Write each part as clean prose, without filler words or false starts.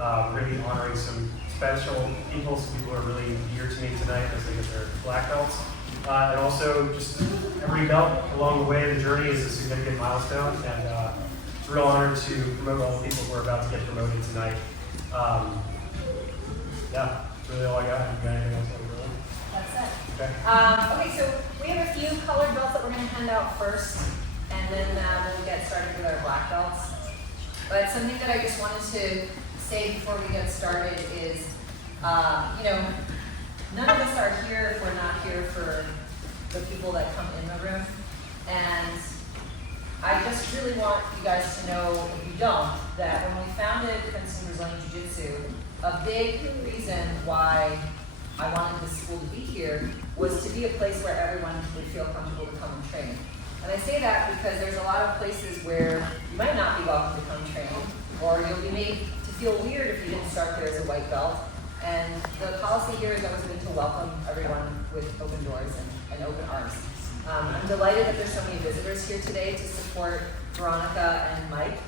We're going to be honoring some special people, some people who are really dear to me tonight as they get their black belts. And also, just every belt along the way of the journey is a significant milestone, and it's a real honor to promote all the people who are about to get promoted tonight. Yeah, that's really all I got. You got anything else? That's it. Okay. Okay, so we have a few colored belts that we're going to hand out first, and then we'll get started with our black belts. But something that I just wanted to say before we get started is, none of us are here if we're not here for the people that come in the room. And I just really want you guys to know, if you don't, that when we founded Princeton Brazilian Jiu-Jitsu, a big reason why I wanted this school to be here was to be a place where everyone would feel comfortable to come and train. And I say that because there's a lot of places where you might not be welcome to come train, or you'll be made to feel weird if you didn't start there as a white belt. And the policy here has always been to welcome everyone with open doors and open arms. I'm delighted that there's so many visitors here today to support Veronica and Mike.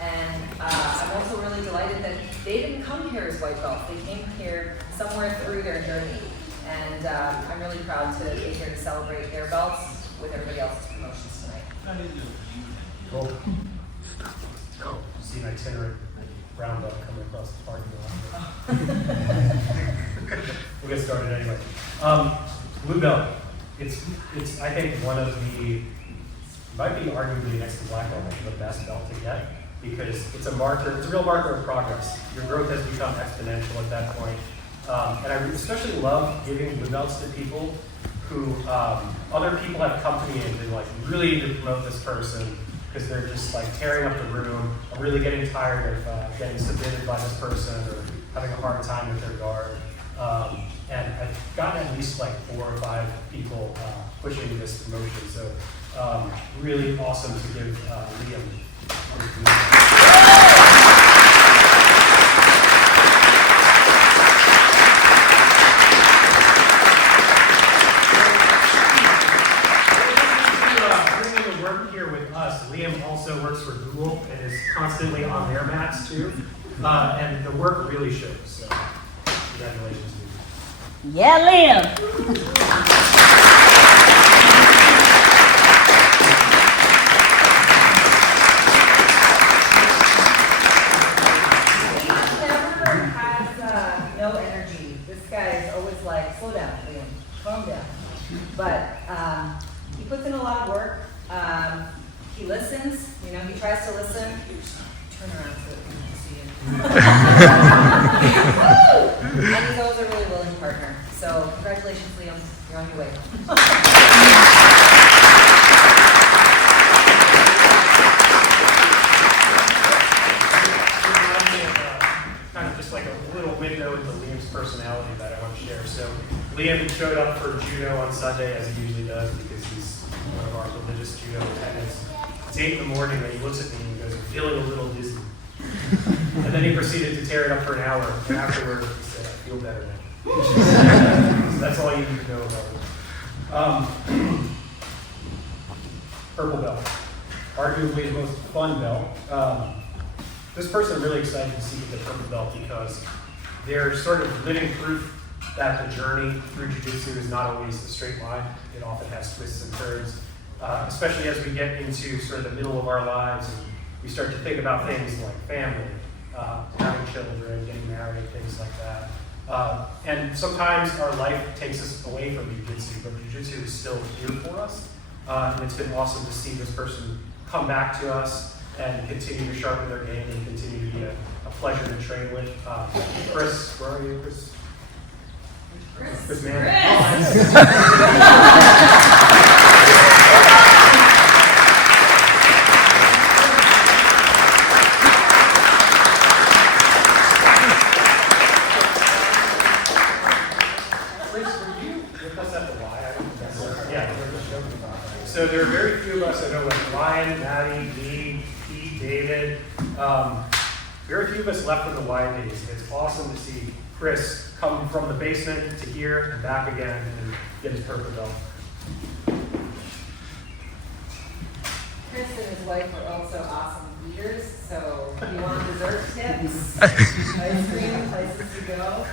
And I'm also really delighted that they didn't come here as white belts. They came here somewhere through their journey. And I'm really proud to be here to celebrate their belts with everybody else's promotions tonight. Cool. See an itinerant brown belt coming across the parking lot. We'll get started anyway. Blue belt. It's I think one of the, might be arguably next to black belt, the best belt to get, because it's a marker, it's a real marker of progress. Your growth has become exponential at that point. And I especially love giving blue belts to people who other people have come to me and been like, really need to promote this person because they're just like tearing up the room. I'm really getting tired of getting submitted by this person or having a hard time with their guard. And I've gotten at least like 4 or 5 people pushing this promotion. So really awesome to give Liam. Liam also works for Google and is constantly on their mats too. And the work really shows. So congratulations. Yeah, Liam. Never has no energy. This guy is always like, slow down, Liam, calm down. But he puts in a lot of work. He listens, he tries to listen. Turn around so that we can see him. And he's always a really willing partner. So congratulations, Liam, you're on your way. Kind of just like a little window into Liam's personality that I want to share. So Liam showed up for judo on Sunday as he usually does because he's one of our religious judo attendants. It's 8 in the morning and he looks at me and he goes, I'm feeling a little dizzy. And then he proceeded to tear it up for an hour. And afterward, he said, I feel better now. So that's all you need to know about it. Purple belt. Arguably the most fun belt. This person I'm really excited to see the purple belt because they're sort of living proof that the journey through jiu-jitsu is not always a straight line. It often has twists and turns. Especially as we get into sort of the middle of our lives and we start to think about things like family, having children, getting married, things like that. And sometimes our life takes us away from jiu-jitsu, but jiu-jitsu is still here for us. And it's been awesome to see this person come back to us and continue to sharpen their game and continue to be a pleasure to train with. Chris, where are you, Chris? Chris Mann. So there are very few of us I know, like Ryan, Maddie, me, Pete, David. Very few of us left from the Y days. It's awesome to see Chris come from the basement to here and back again and get his purple belt. Chris and his wife are also awesome eaters, so if you want a dessert tip, snacks, ice cream, places to go.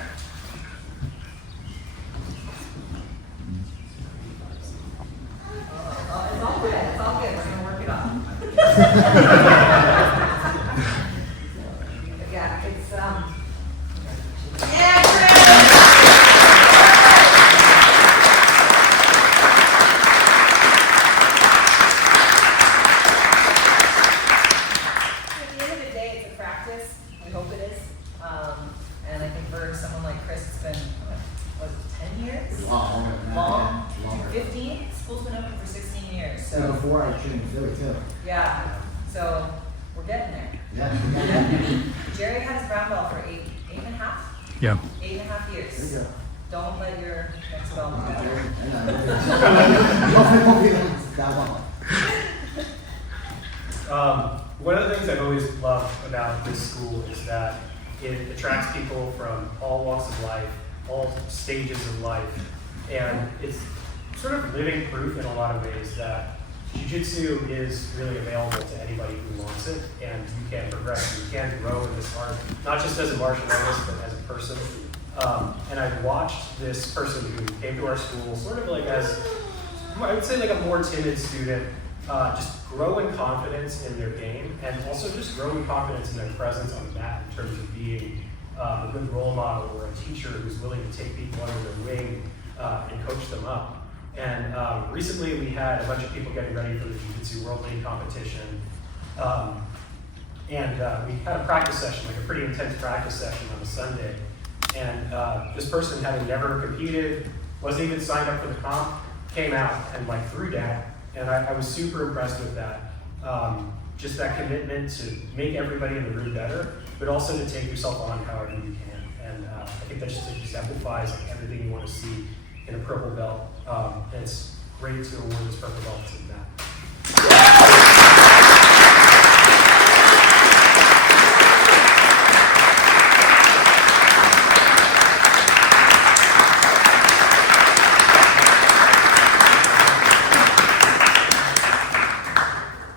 Oh, it's all good. It's all good. We're gonna work it off. Yeah, it's yeah, great. At the end of the day, it's a practice. We hope it is. And I think for someone like Chris, it's been what, 10 years? Longer than that. Long? Yeah, longer. 15? School's been open for 16 years. So So before I trained in Philly too. yeah. So we're getting there. Yeah. Jerry had his brown belt for eight and a half. Yeah. 8.5 years. There you go. Don't let your next belt I go. know. One of the things I've always loved about this school is that it attracts people from all walks of life, all stages of life, and it's sort of living proof in a lot of ways that jiu-jitsu is really available to anybody who wants it, and you can progress, you can grow in this art, not just as a martial artist, but as a person. And I've watched this person who came to our school sort of like as, I would say like a more timid student, just grow in confidence in their game, and also just grow in confidence in their presence on the mat in terms of being a good role model or a teacher who's willing to take people under their wing and coach them up. And recently we had a bunch of people getting ready for the Jiu-Jitsu World League competition. We had a practice session, like a pretty intense practice session on a Sunday. And this person, having never competed, wasn't even signed up for the comp, came out and like threw down. And I was super impressed with that. Just that commitment to make everybody in the room better, but also to take yourself on however you can. And I think that just exemplifies like everything you want to see in a purple belt. And it's great to award this purple belt to that.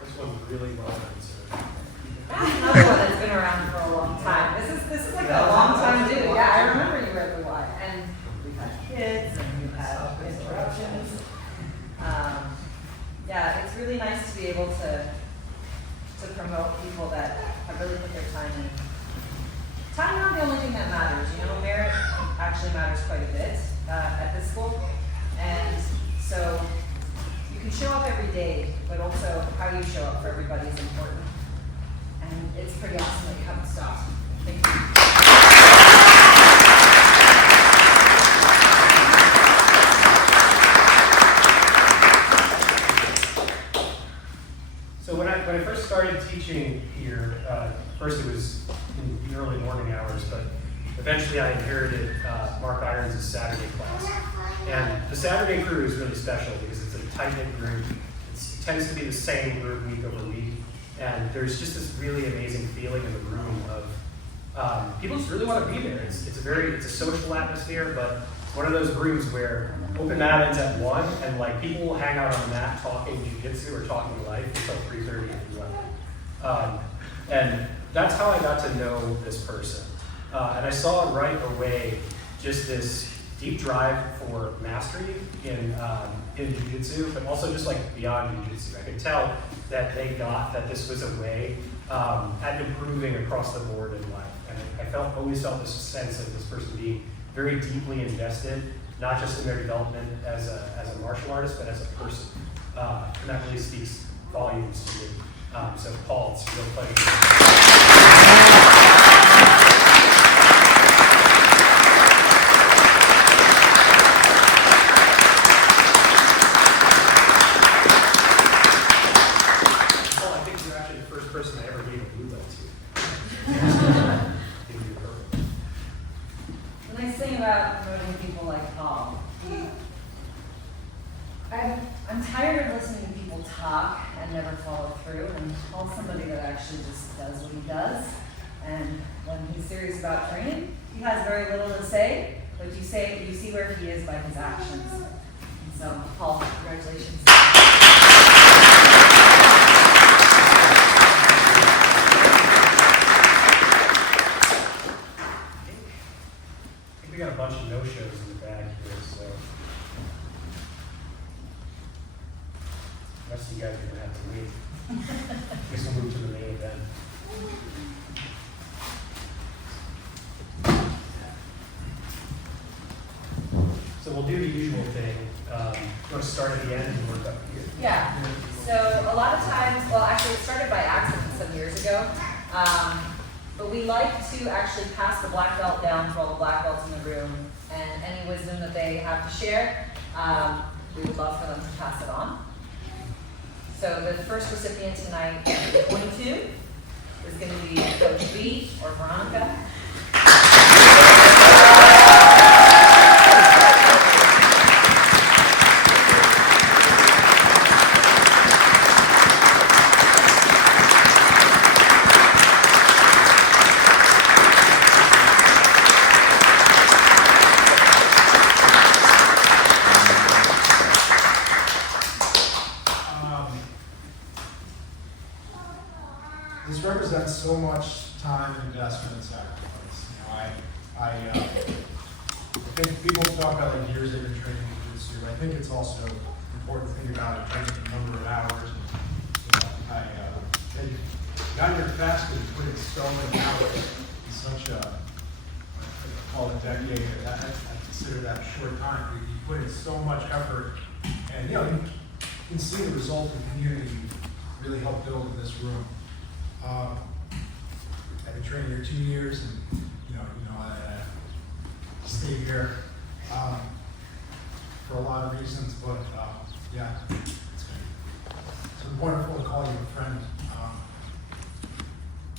This one's really well done, so. That's another one that's been around for a long time. This is like a long time due. Yeah, I remember you were at the Y, and we've had kids and we've had interruptions. Yeah, it's really nice to be able to promote people that have really put their time in. Time not the only thing that matters, you know, merit actually matters quite a bit at this school. And so you can show up every day, but also how you show up for everybody is important. And it's pretty awesome that you haven't stopped. Thank you. So when I first started teaching here, first it was in the early morning hours, but eventually I inherited Mark Irons' Saturday class. And the Saturday crew is really special because it's a tight-knit group. It tends to be the same group week over week. And there's just this really amazing feeling in the room of people just really want to be there. It's a social atmosphere, but it's one of those groups where open mat ends at 1, and like people will hang out on the mat talking jiu-jitsu or talking life until 3:30 if you want. And that's how I got to know this person. And I saw right away just this deep drive for mastery in jiu-jitsu, but also just like beyond jiu-jitsu. I could tell that they got that this was a way at improving across the board in life. And I always felt this sense of this person being very deeply invested, not just in their development as a martial artist, but as a person. And that really speaks volumes to me. So Paul, it's a real pleasure. Person I ever gave a blue belt to. Give me a purple. The nice thing about promoting people like Paul, I'm tired of listening to people talk and never follow through, and Paul's somebody that actually just does what he does. And when he's serious about training, he has very little to say, but you see where he is by his actions. And so, Paul, congratulations. we got a bunch of no-shows in the bag here, so. The rest of you guys are gonna have to wait. I guess we'll move to the main event. So we'll do the usual thing. You want to start at the end and work up here? Yeah, so a lot of times, well, actually it started by accident some years ago, but we like to actually pass the black belt down to all the black belts in the room, and any wisdom that they have to share, we would love for them to pass it on. So the first recipient tonight, 22, is going to be Coach B or Veronica. This represents so much time, investment, and sacrifice. I think people talk about like years they've been training jiu-jitsu. I think it's also important to think about it in terms of the number of hours. And got your fast and put in so many hours in such a, I call it a decade. I consider that a short time. You put in so much effort, and you can see the result of the community really helped build in this room. I've been training here 2 years, and I stayed here for a lot of reasons, but yeah, it's wonderful to call you a friend.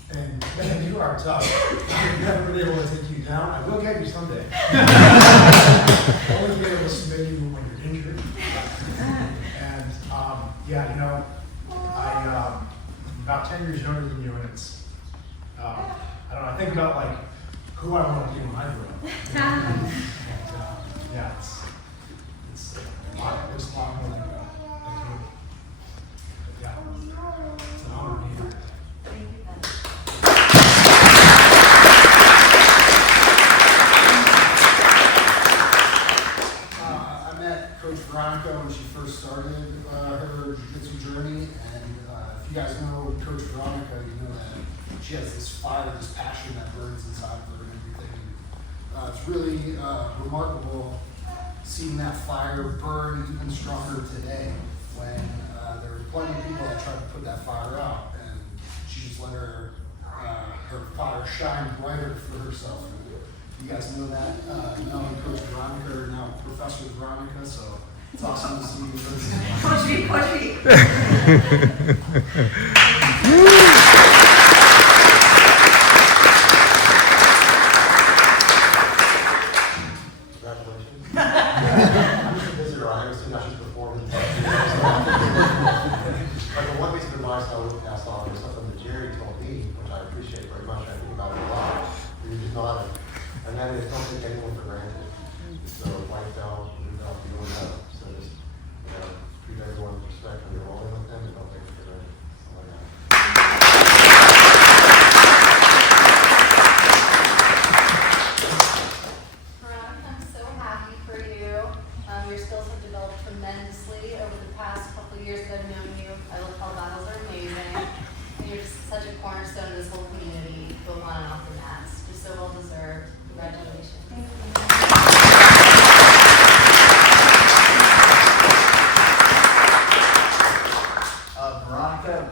And man, you are tough. I've never been able to take you down. I will get you someday. I'll only be able to submit you when you're injured. And yeah, I'm about 10 years younger than you, and it's, I don't know, I think about like who I want to be when I grow up. And, yeah, it's a lot more than you. But yeah, it's an honor to be here. I met Coach Veronica when she first started her jiu-jitsu journey, and if you guys know Coach Veronica, you know that she has this fire, this passion that burns inside of her and everything. It's really remarkable seeing that fire burn even stronger today when there were plenty of people that tried to put that fire out, and she just let her fire shine brighter for herself. You guys know that, knowing Coach Veronica, or now Professor Veronica, so it's awesome to see you. Coach B. Congratulations. I'm just a visitor. I haven't seen that she's performed in the past few years. But the one piece of advice I would pass on is something that Jerry told me, which I appreciate very much. I think about it a lot. You just nodded. And that is, don't take anyone for granted. So white belt, blue belt, you don't know. So just, treat everyone with respect when you're rolling with them, and don't take it for granted. Something like that. Veronica, I'm so happy for you. Your skills have developed tremendously over the past couple of years that I've known you. I love how battles are amazing. And you're just such a cornerstone of this whole community, both on and off the mats. Just so well deserved. Congratulations. Veronica,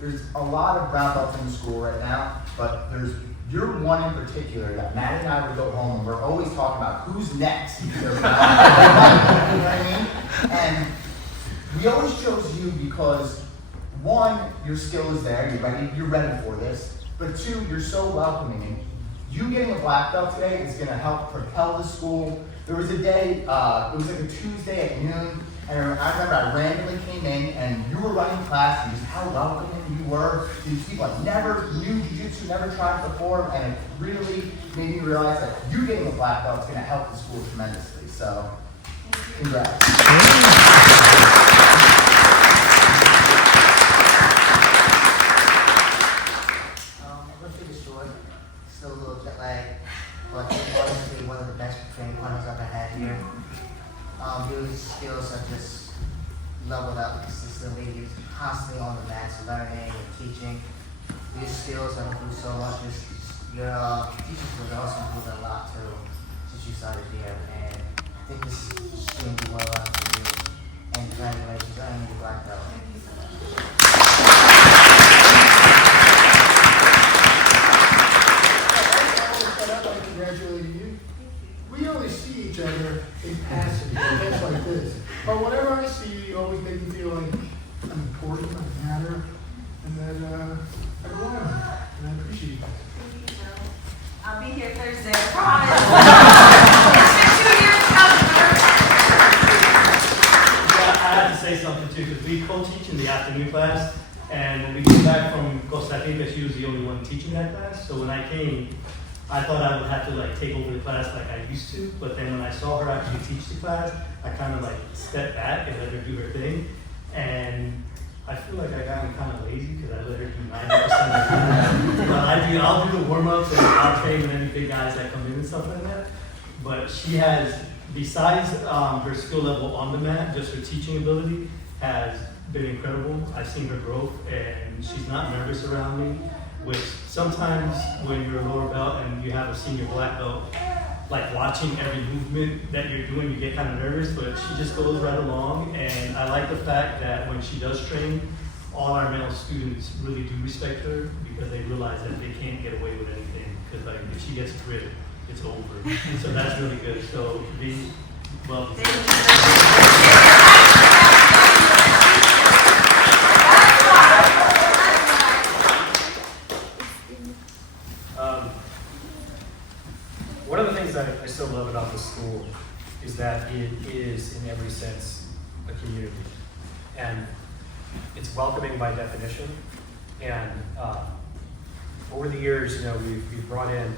there's a lot of brown belts in the school right now, but you're one in particular that Matt and I would go home and we're always talking about who's next. You know what I mean? And we always chose you because, one, your skill is there, you're ready for this, but two, you're so welcoming. You getting a black belt today is going to help propel the school. There was a day, it was like a Tuesday at noon, and I remember I randomly came in and you were running class and just how welcoming you were. These people I never knew jiu-jitsu, never tried before, and it really made me realize that you getting a black belt is going to help the school tremendously. So, congrats. I'm going to take a story. Still a little jet lag, but it was one of the best year. Those skills are just leveled up consistently. You're constantly on the mats, learning and teaching. These skills have improved so much. Your teachers will also improve a lot too since you started here. And I think this is going to be well out for you. And congratulations, I am the black belt. I congratulate you. We only see each other in passing, events like this. But whenever I see you, you always make me feel like I'm important, I matter, and that I belong. And I appreciate that. Thank you, Joe. I'll be here Thursday, I promise. It's been 2 years coming. Yeah, I have to say something too, because we co-teach in the afternoon class, and when we came back from Costa Rica, she was the only one teaching that class. So when I came, I thought I would have to like take over the class like I used to, but then when I saw her actually teach the class, I kind of like stepped back and let her do her thing, and I feel like I got kind of lazy because I let her do 90% of the time. But I'll do the warm-ups and I'll train with any big guys that come in and stuff like that. But she has, besides her skill level on the mat, just her teaching ability has been incredible. I've seen her growth, and she's not nervous around me, which sometimes when you're a lower belt and you have a senior black belt, like watching every movement that you're doing, you get kind of nervous, but she just goes right along. And I like the fact that when she does train, all our male students really do respect her because they realize that they can't get away with anything. Because like if she gets grit, it's over. So that's really good. So be well. One of the things that I so love about the school is that it is, in every sense, a community. And it's welcoming by definition. And over the years, we've brought in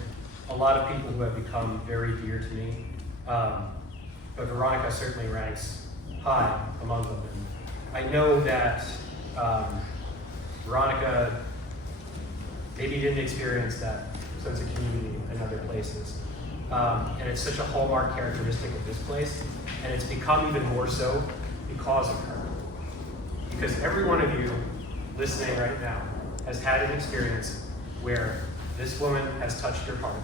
a lot of people who have become very dear to me. But Veronica certainly ranks high among them. And I know that Veronica maybe didn't experience that sense of community in other places. And it's such a hallmark characteristic of this place, and it's become even more so because of her. Because every one of you listening right now has had an experience where this woman has touched your heart.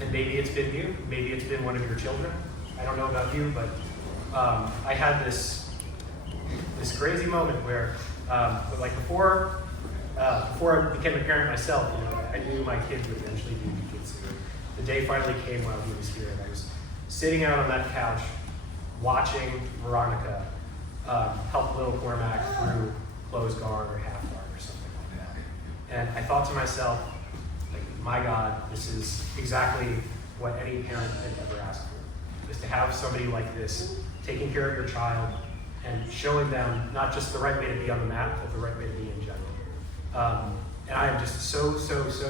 And maybe it's been you, maybe it's been one of your children. I don't know about you, but I had this crazy moment where, like before I became a parent myself, I knew my kid would eventually do jiu-jitsu. The day finally came while he was here, and I was sitting out on that couch watching Veronica help little Cormac through closed guard or half guard or something like that. And I thought to myself, like, my God, this is exactly what any parent could ever ask for, is to have somebody like this taking care of your child and showing them not just the right way to be on the mat, but the right way to be in general. And I am just so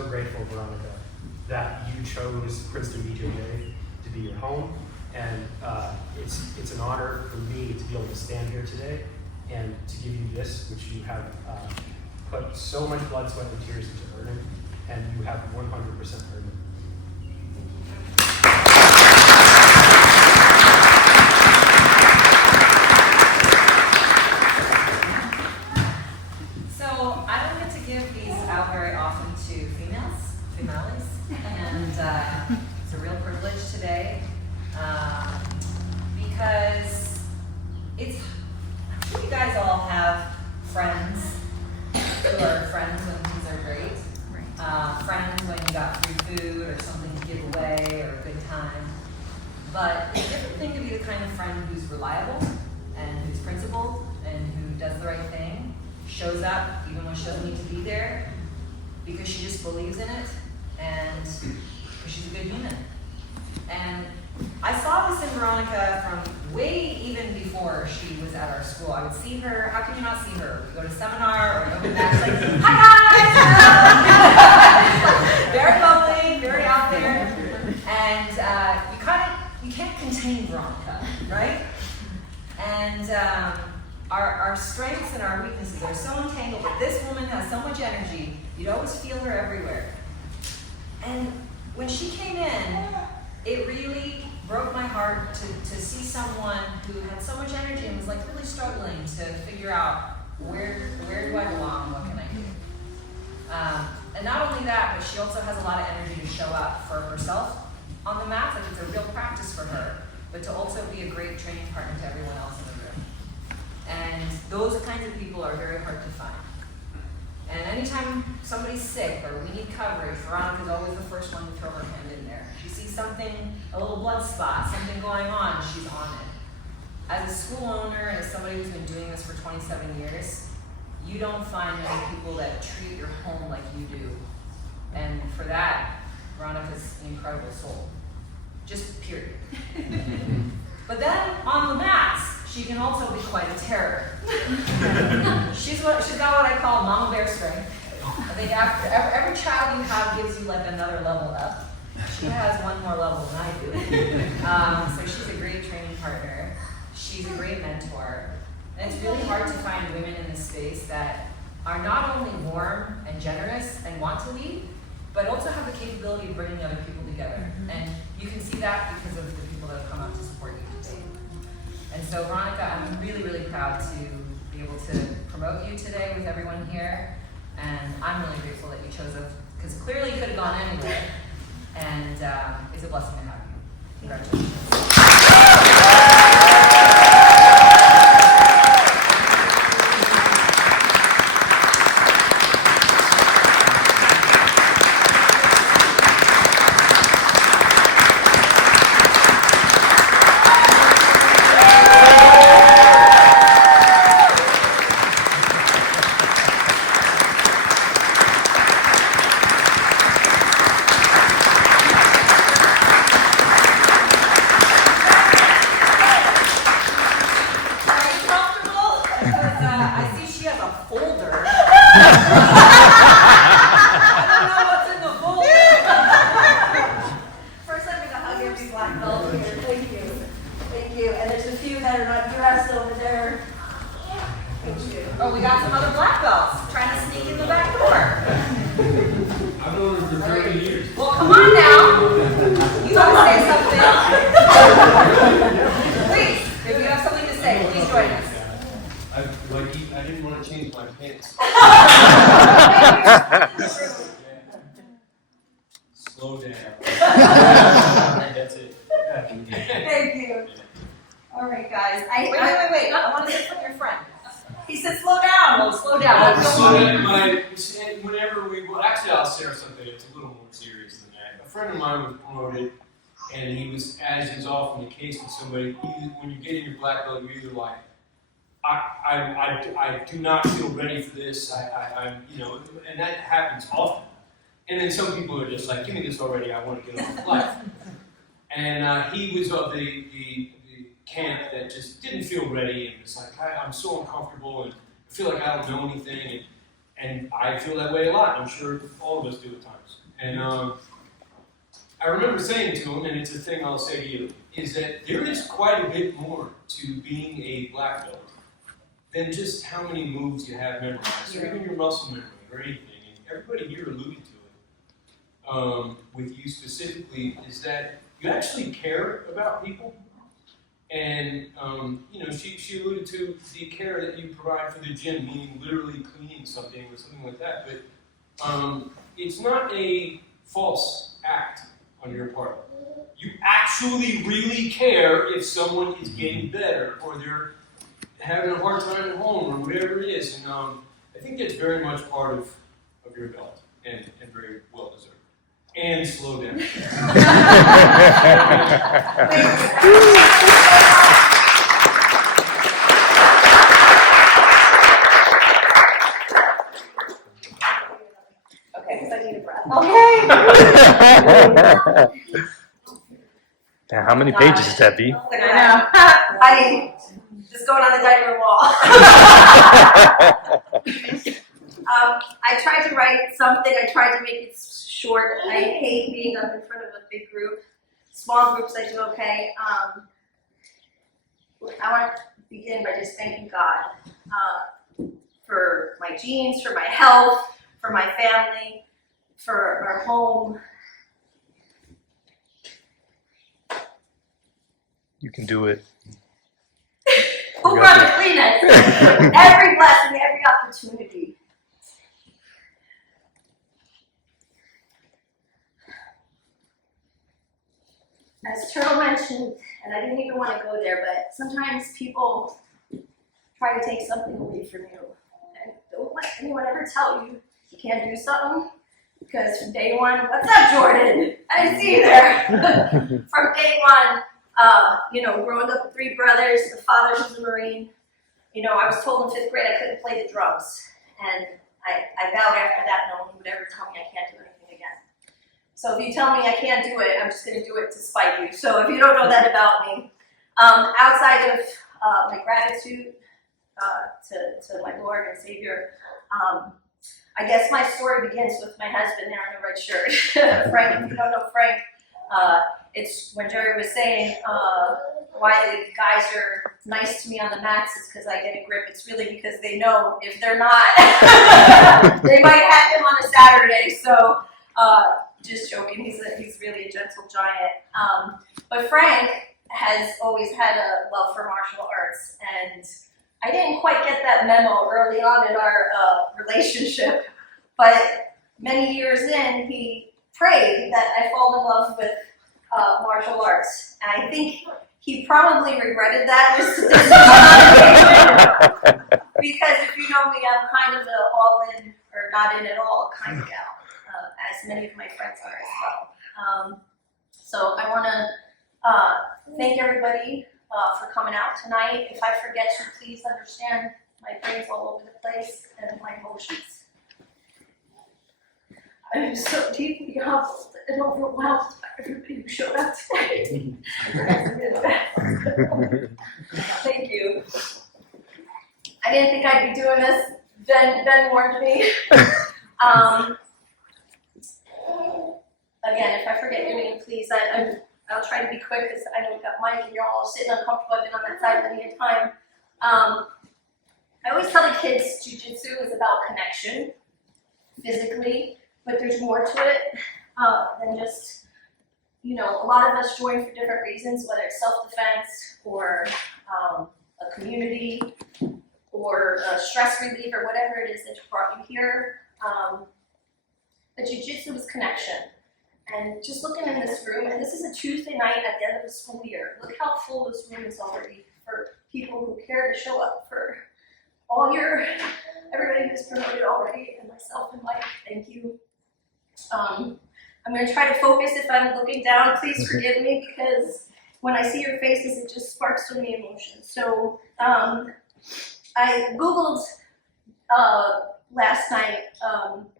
grateful, Veronica, that you chose Princeton BJJ to be your home. And it's an honor for me to be able to stand here today and to give you this, which you have put so much blood, sweat, and tears into earning, and you have 100% earned it. So I don't get to give these out very often to females, and it's a real privilege today because I'm sure you guys all have friends who are friends when things are great, friends when you got free food or something to give away or a good time. But it's a different thing to be the kind of friend who's reliable and who's principled and who does the right thing, shows up even when she doesn't need to be there because she just believes in it and because she's a good human. And I saw this in Veronica from way even before she was at our school. I would see her, how can you not see her? We go to seminar or go back, like, hi guys! Very lovely, very out there. And you can't contain Veronica, right? And our strengths and our weaknesses are so entangled, but this woman has so much energy, you'd always feel her everywhere. And when she came in, it really broke my heart to see someone who had so much energy and was like really struggling to figure out where do I belong, what can I do? And not only that, but she also has a lot of energy to show up for herself on the mats, like it's a real practice for her, but to also be a great training partner to everyone else in the room. And those kinds of people are very hard to find. And anytime somebody's sick or we need coverage, Veronica's always the first one to throw her hand in there. She sees something, a little blood spot, something going on, she's on it. As a school owner and as somebody who's been doing this for 27 years, you don't find many people that treat your home like you do. And for that, Veronica's an incredible soul. Just period. But then on the mats, she can also be quite a terror. She's got what I call mama bear strength. I think after every child you have gives you like another level up. She has one more level than I do. So she's a great training partner. She's a great mentor. And it's really hard to find women in this space that are not only warm and generous and want to lead, but also have the capability of bringing other people together. And you can see that because of the people that have come out to support you today. And so Veronica, I'm really, really proud to be able to promote you today with everyone here. And I'm really grateful that you chose us, because clearly you could have gone anywhere. And it's a blessing to have you. Congratulations. Oh, we got some other black belts trying to sneak in the back door. I've known her for 30 years. Well, come on now. You want to say something? Please, if you have something to say, please join us. I didn't want to change my pants. Slow down. That's it. Thank you. All right, guys. Wait. I want to hear from your friend. He said, slow down. Oh, slow down. Whenever actually, I'll share something that's a little more serious than that. A friend of mine was promoted, and he was, as is often the case with somebody, when you get in your black belt, you're either like, I do not feel ready for this. I'm, and that happens often. And then some people are just like, give me this already. I want to get on with life. And he was of the camp that just didn't feel ready, and it's like, I'm so uncomfortable, and I feel like I don't know anything, and I feel that way a lot. I'm sure all of us do at times. And I remember saying to him, and it's a thing I'll say to you, is that there is quite a bit more to being a black belt than just how many moves you have memorized, or even your muscle memory, or anything. And everybody here alluded to it, with you specifically, is that you actually care about people. And, she alluded to the care that you provide for the gym, meaning literally cleaning something or something like that. But it's not a false act on your part. You actually really care if someone is getting better or they're having a hard time at home or whatever it is. And I think that's very much part of your belt and very well deserved. And slow down. Okay, because I need a breath. Okay. Now, how many pages is that, B? I know. I just going on the dining room wall. I tried to write something. I tried to make it short. I hate being up in front of a big group. Small groups I do okay. I want to begin by just thanking God for my genes, for my health, for my family, for our home. You can do it. Who brought the Kleenex? Every blessing, every opportunity. As Turtle mentioned, and I didn't even want to go there, but sometimes people try to take something away from you. And don't let anyone ever tell you you can't do something, because from day one, what's up, Jordan? I didn't see you there. From day one, growing up with 3 brothers, the father was a Marine. I was told in 5th grade I couldn't play the drums. And I vowed after that no one would ever tell me I can't do anything again. So if you tell me I can't do it, I'm just going to do it to spite you. So if you don't know that about me, outside of my gratitude to my Lord and Savior, I guess my story begins with my husband there in the red shirt. Frank, if you don't know Frank, it's when Jerry was saying why the guys are nice to me on the mats is because I get a grip. It's really because they know if they're not, they might have him on a Saturday. So just joking, he's really a gentle giant. But Frank has always had a love for martial arts, and I didn't quite get that memo early on in our relationship, but many years in, he prayed that I fall in love with martial arts. And I think he probably regretted that decision because if you know me, I'm kind of the all in or not in at all kind of gal, as many of my friends are as well. So I want to thank everybody for coming out tonight. If I forget you, please understand my brain's all over the place and my emotions. I'm so deeply humbled and overwhelmed by everybody who showed up today. Thank you. I didn't think I'd be doing this. Ben warned me. Again, if I forget your name, please, I'll try to be quick because I know we've got Mike and you're all sitting uncomfortable. I've been on that side many a time. I always tell the kids jiu-jitsu is about connection, physically, but there's more to it than just, a lot of us join for different reasons, whether it's self-defense or a community or a stress relief or whatever it is that brought you here. But jiu-jitsu is connection. And just looking in this room, and this is a Tuesday night at the end of the school year, look how full this room is already for people who care to show up for everybody who's promoted already, and myself and Mike, thank you. I'm going to try to focus. If I'm looking down, please forgive me, because when I see your faces, it just sparks so many emotions. So I Googled last night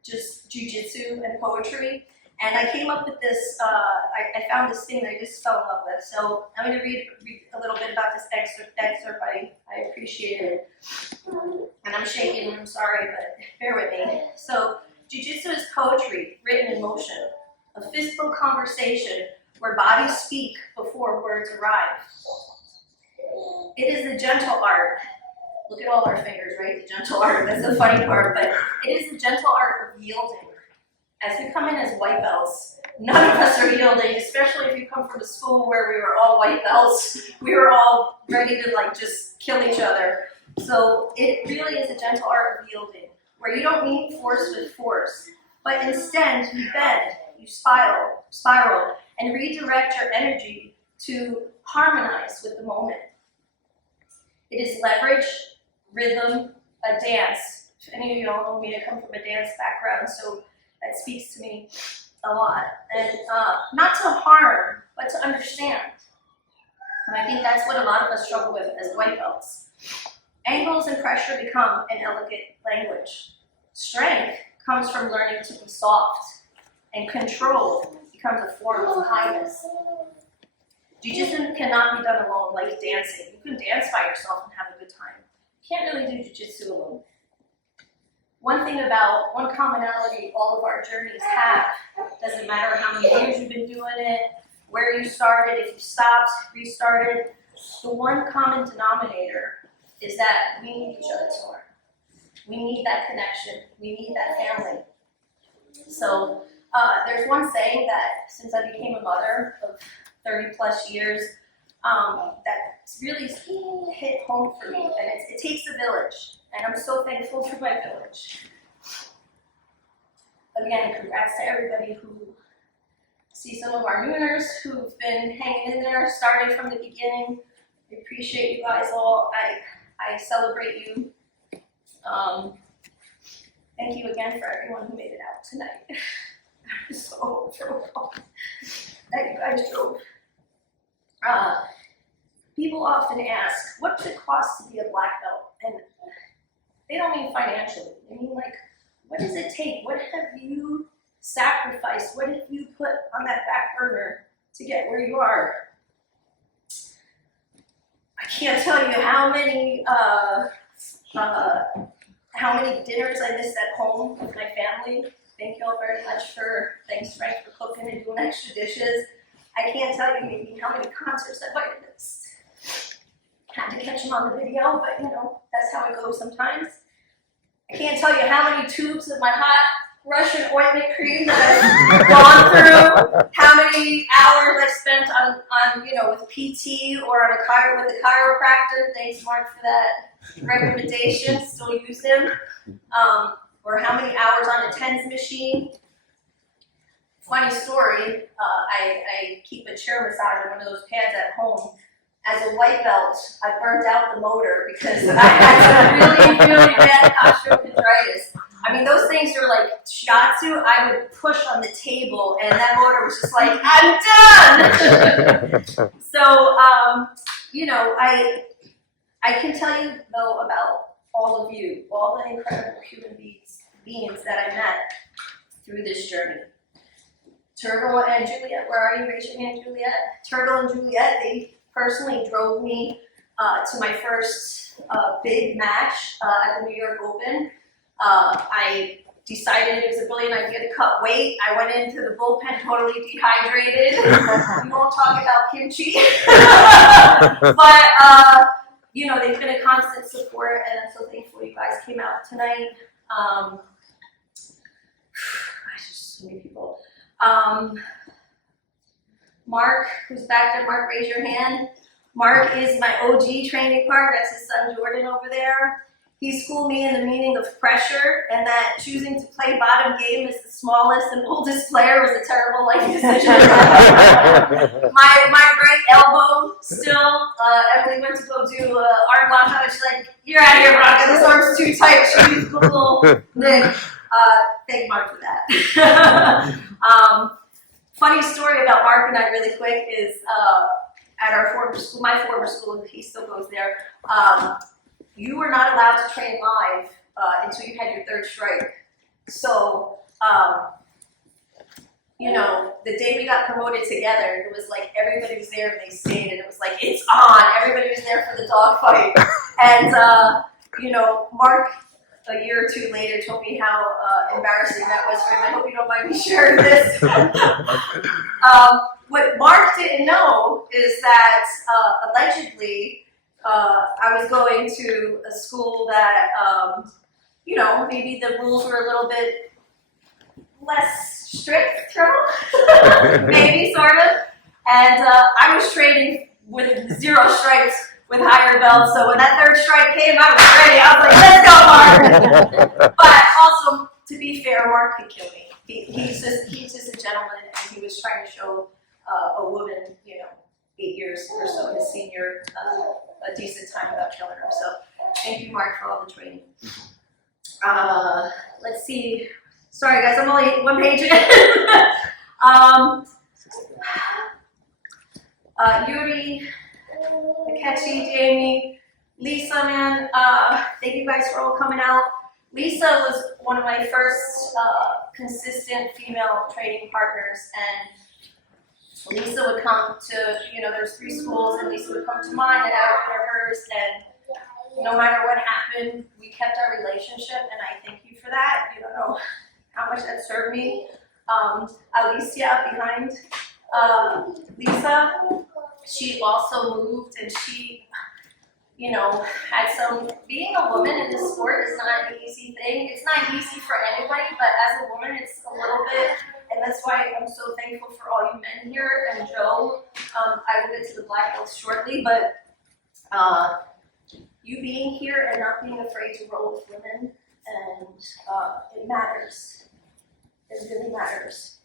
just jiu-jitsu and poetry, and I came up with this, I found this thing that I just fell in love with. So I'm going to read a little bit about this excerpt. I appreciate it. And I'm shaking, I'm sorry, but bear with me. So jiu-jitsu is poetry written in motion, a physical conversation where bodies speak before words arrive. It is a gentle art. Look at all our fingers, right? The gentle art, that's the funny part, but it is a gentle art of yielding. As we come in as white belts, none of us are yielding, especially if you come from a school where we were all white belts. We were all ready to just kill each other. So it really is a gentle art of yielding, where you don't meet force with force, but instead you bend, you spiral, and redirect your energy to harmonize with the moment. It is leverage, rhythm, a dance. If any of you don't know me, I come from a dance background, so that speaks to me a lot. And not to harm, but to understand. And I think that's what a lot of us struggle with as white belts. Angles and pressure become an elegant language. Strength comes from learning to be soft, and control becomes a form of kindness. Jiu-jitsu cannot be done alone like dancing. You can dance by yourself and have a good time. You can't really do jiu-jitsu alone. One commonality all of our journeys have, doesn't matter how many years you've been doing it, where you started, if you stopped, restarted, the one common denominator is that we need each other more. We need that connection. We need that family. So there's one saying that since I became a mother of 30 plus years, that really hit home for me. And it takes a village, and I'm so thankful for my village. Again, congrats to everybody who see some of our nooners who've been hanging in there, started from the beginning. I appreciate you guys all. I celebrate you. Thank you again for everyone who made it out tonight. I'm so overwhelmed that you guys drove. People often ask, what does it cost to be a black belt? And they don't mean financially. They mean like, what does it take? What have you sacrificed? What have you put on that back burner to get where you are? I can't tell you how many dinners I missed at home with my family. Thank you all very much thanks Frank for cooking and doing extra dishes. I can't tell you maybe how many concerts I might have missed. Had to catch them on the video, but you know, that's how it goes sometimes. I can't tell you how many tubes of my hot Russian ointment cream that I've gone through, how many hours I've spent on with PT or on with a chiropractor. Thanks, Mark, for that recommendation. Still use him. Or how many hours on a TENS machine. Funny story, I keep a chair massager, one of those pads at home. As a white belt, I burnt out the motor because I had some really bad osteochondritis. I mean, those things are like shiatsu. I would push on the table, and that motor was just like, I'm done! So, I can tell you, though, about all of you, all the incredible human beings that I met through this journey. Turtle and Juliet, where are you? Raise your hand, Juliet. Turtle and Juliet, they personally drove me to my first big match at the New York Open. I decided it was a brilliant idea to cut weight. I went into the bullpen totally dehydrated. We won't talk about kimchi. But, they've been a constant support, and I'm so thankful you guys came out tonight. Just so many people. Mark, who's back there, Mark, raise your hand. Mark is my OG training partner. That's his son Jordan over there. He schooled me in the meaning of pressure, and that choosing to play bottom game as the smallest and oldest player was a terrible life decision. my great elbow still, Emily went to go do arm lock on it. She's like, you're out of here, Veronica, this arm's too tight. She used a little Nick. Thank Mark for that. Funny story about Mark and I really quick is at our former school, my former school, he still goes there, you were not allowed to train live until you had your third strike. So, the day we got promoted together, it was like everybody was there and they stayed, and it was like, it's on. Everybody was there for the dogfight. And, Mark, a year or two later, told me how embarrassing that was for him. I hope you don't mind me sharing this. What Mark didn't know is that allegedly I was going to a school that, maybe the rules were a little bit less strict, maybe, sort of. And I was training with 0 stripes with higher belts, so when that third strike came, I was ready. I was like, let's go, Mark! But also, to be fair, Mark could kill me. He's just a gentleman, and he was trying to show a woman, 8 years or so, his senior, a decent time without killing her. So thank you, Mark, for all the training. Let's see. Sorry, guys, I'm only 1 page in. Yuri, Akechi, Jamie, Lisa, man, thank you guys for all coming out. Lisa was one of my first consistent female training partners, and Lisa would come to, there's 3 schools, and Lisa would come to mine, and I would go to hers, and no matter what happened, we kept our relationship, and I thank you for that. You don't know how much that served me. Alicia behind Lisa, she also moved, and she, had some, being a woman in this sport is not an easy thing. It's not easy for anybody, but as a woman, it's a little bit, and that's why I'm so thankful for all you men here, and Joe. I I will get to the black belts shortly, but you being here and not being afraid to roll with women, and it matters. It really matters.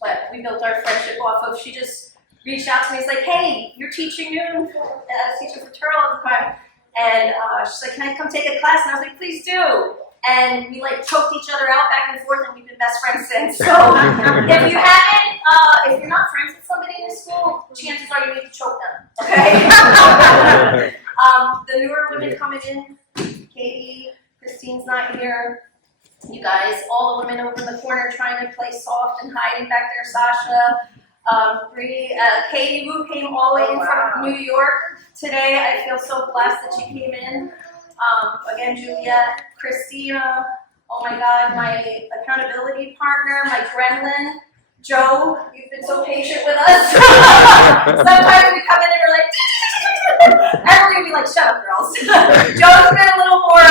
But we built our friendship off of, she just reached out to me, it's like, hey, you're teaching noon, and I was teaching for Turtle at the time, and she's like, can I come take a class? And I was like, please do. And we like choked each other out back and forth, and we've been best friends since. So if you haven't, if you're not friends with somebody in this school, chances are you need to choke them, okay? The newer women coming in, Katie, Christine's not here. You guys, all the women over in the corner trying to play soft and hiding back there, Sasha, Bree, Katie, who came all the way in from New York today. I feel so blessed that she came in. Again, Juliet, Christina, oh my God, my accountability partner, my gremlin, Joe, you've been so patient with us. Sometimes we come in and we're like, Emily would be like, shut up, girls. Joe's been a little more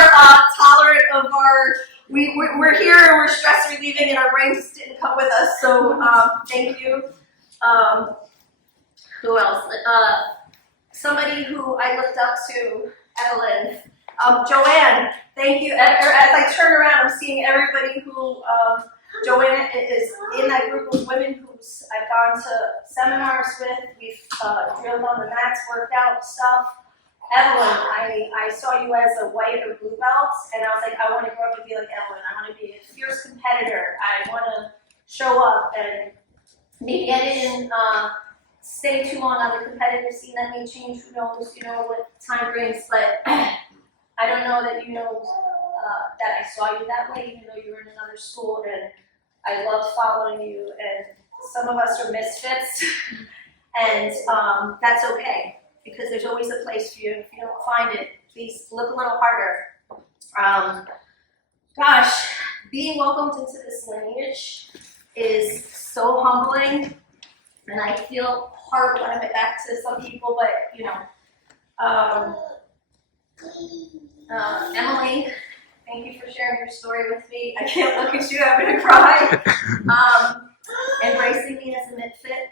tolerant of our, we're here and we're stress relieving and our brains didn't come with us, so thank you. Who else? Somebody who I looked up to, Evelyn. Joanne, thank you. As I turn around, I'm seeing everybody who, Joanne is in that group of women who I've gone to seminars with. We've drilled on the mats, worked out stuff. Evelyn, I saw you as a white or blue belt, and I was like, I want to grow up and be like Evelyn. I want to be a fierce competitor. I want to show up, and maybe I didn't stay too long on the competitive scene. That may change, who knows, you know, what time brings, but I don't know that you know that I saw you that way, even though you were in another school, and I loved following you, and some of us are misfits, and that's okay, because there's always a place for you. If you don't find it, please look a little harder. Gosh, being welcomed into this lineage is so humbling, and I feel horrible when I get back to some people, but you know, Emily, thank you for sharing your story with me. I can't look at you, I'm gonna cry. Embracing me as a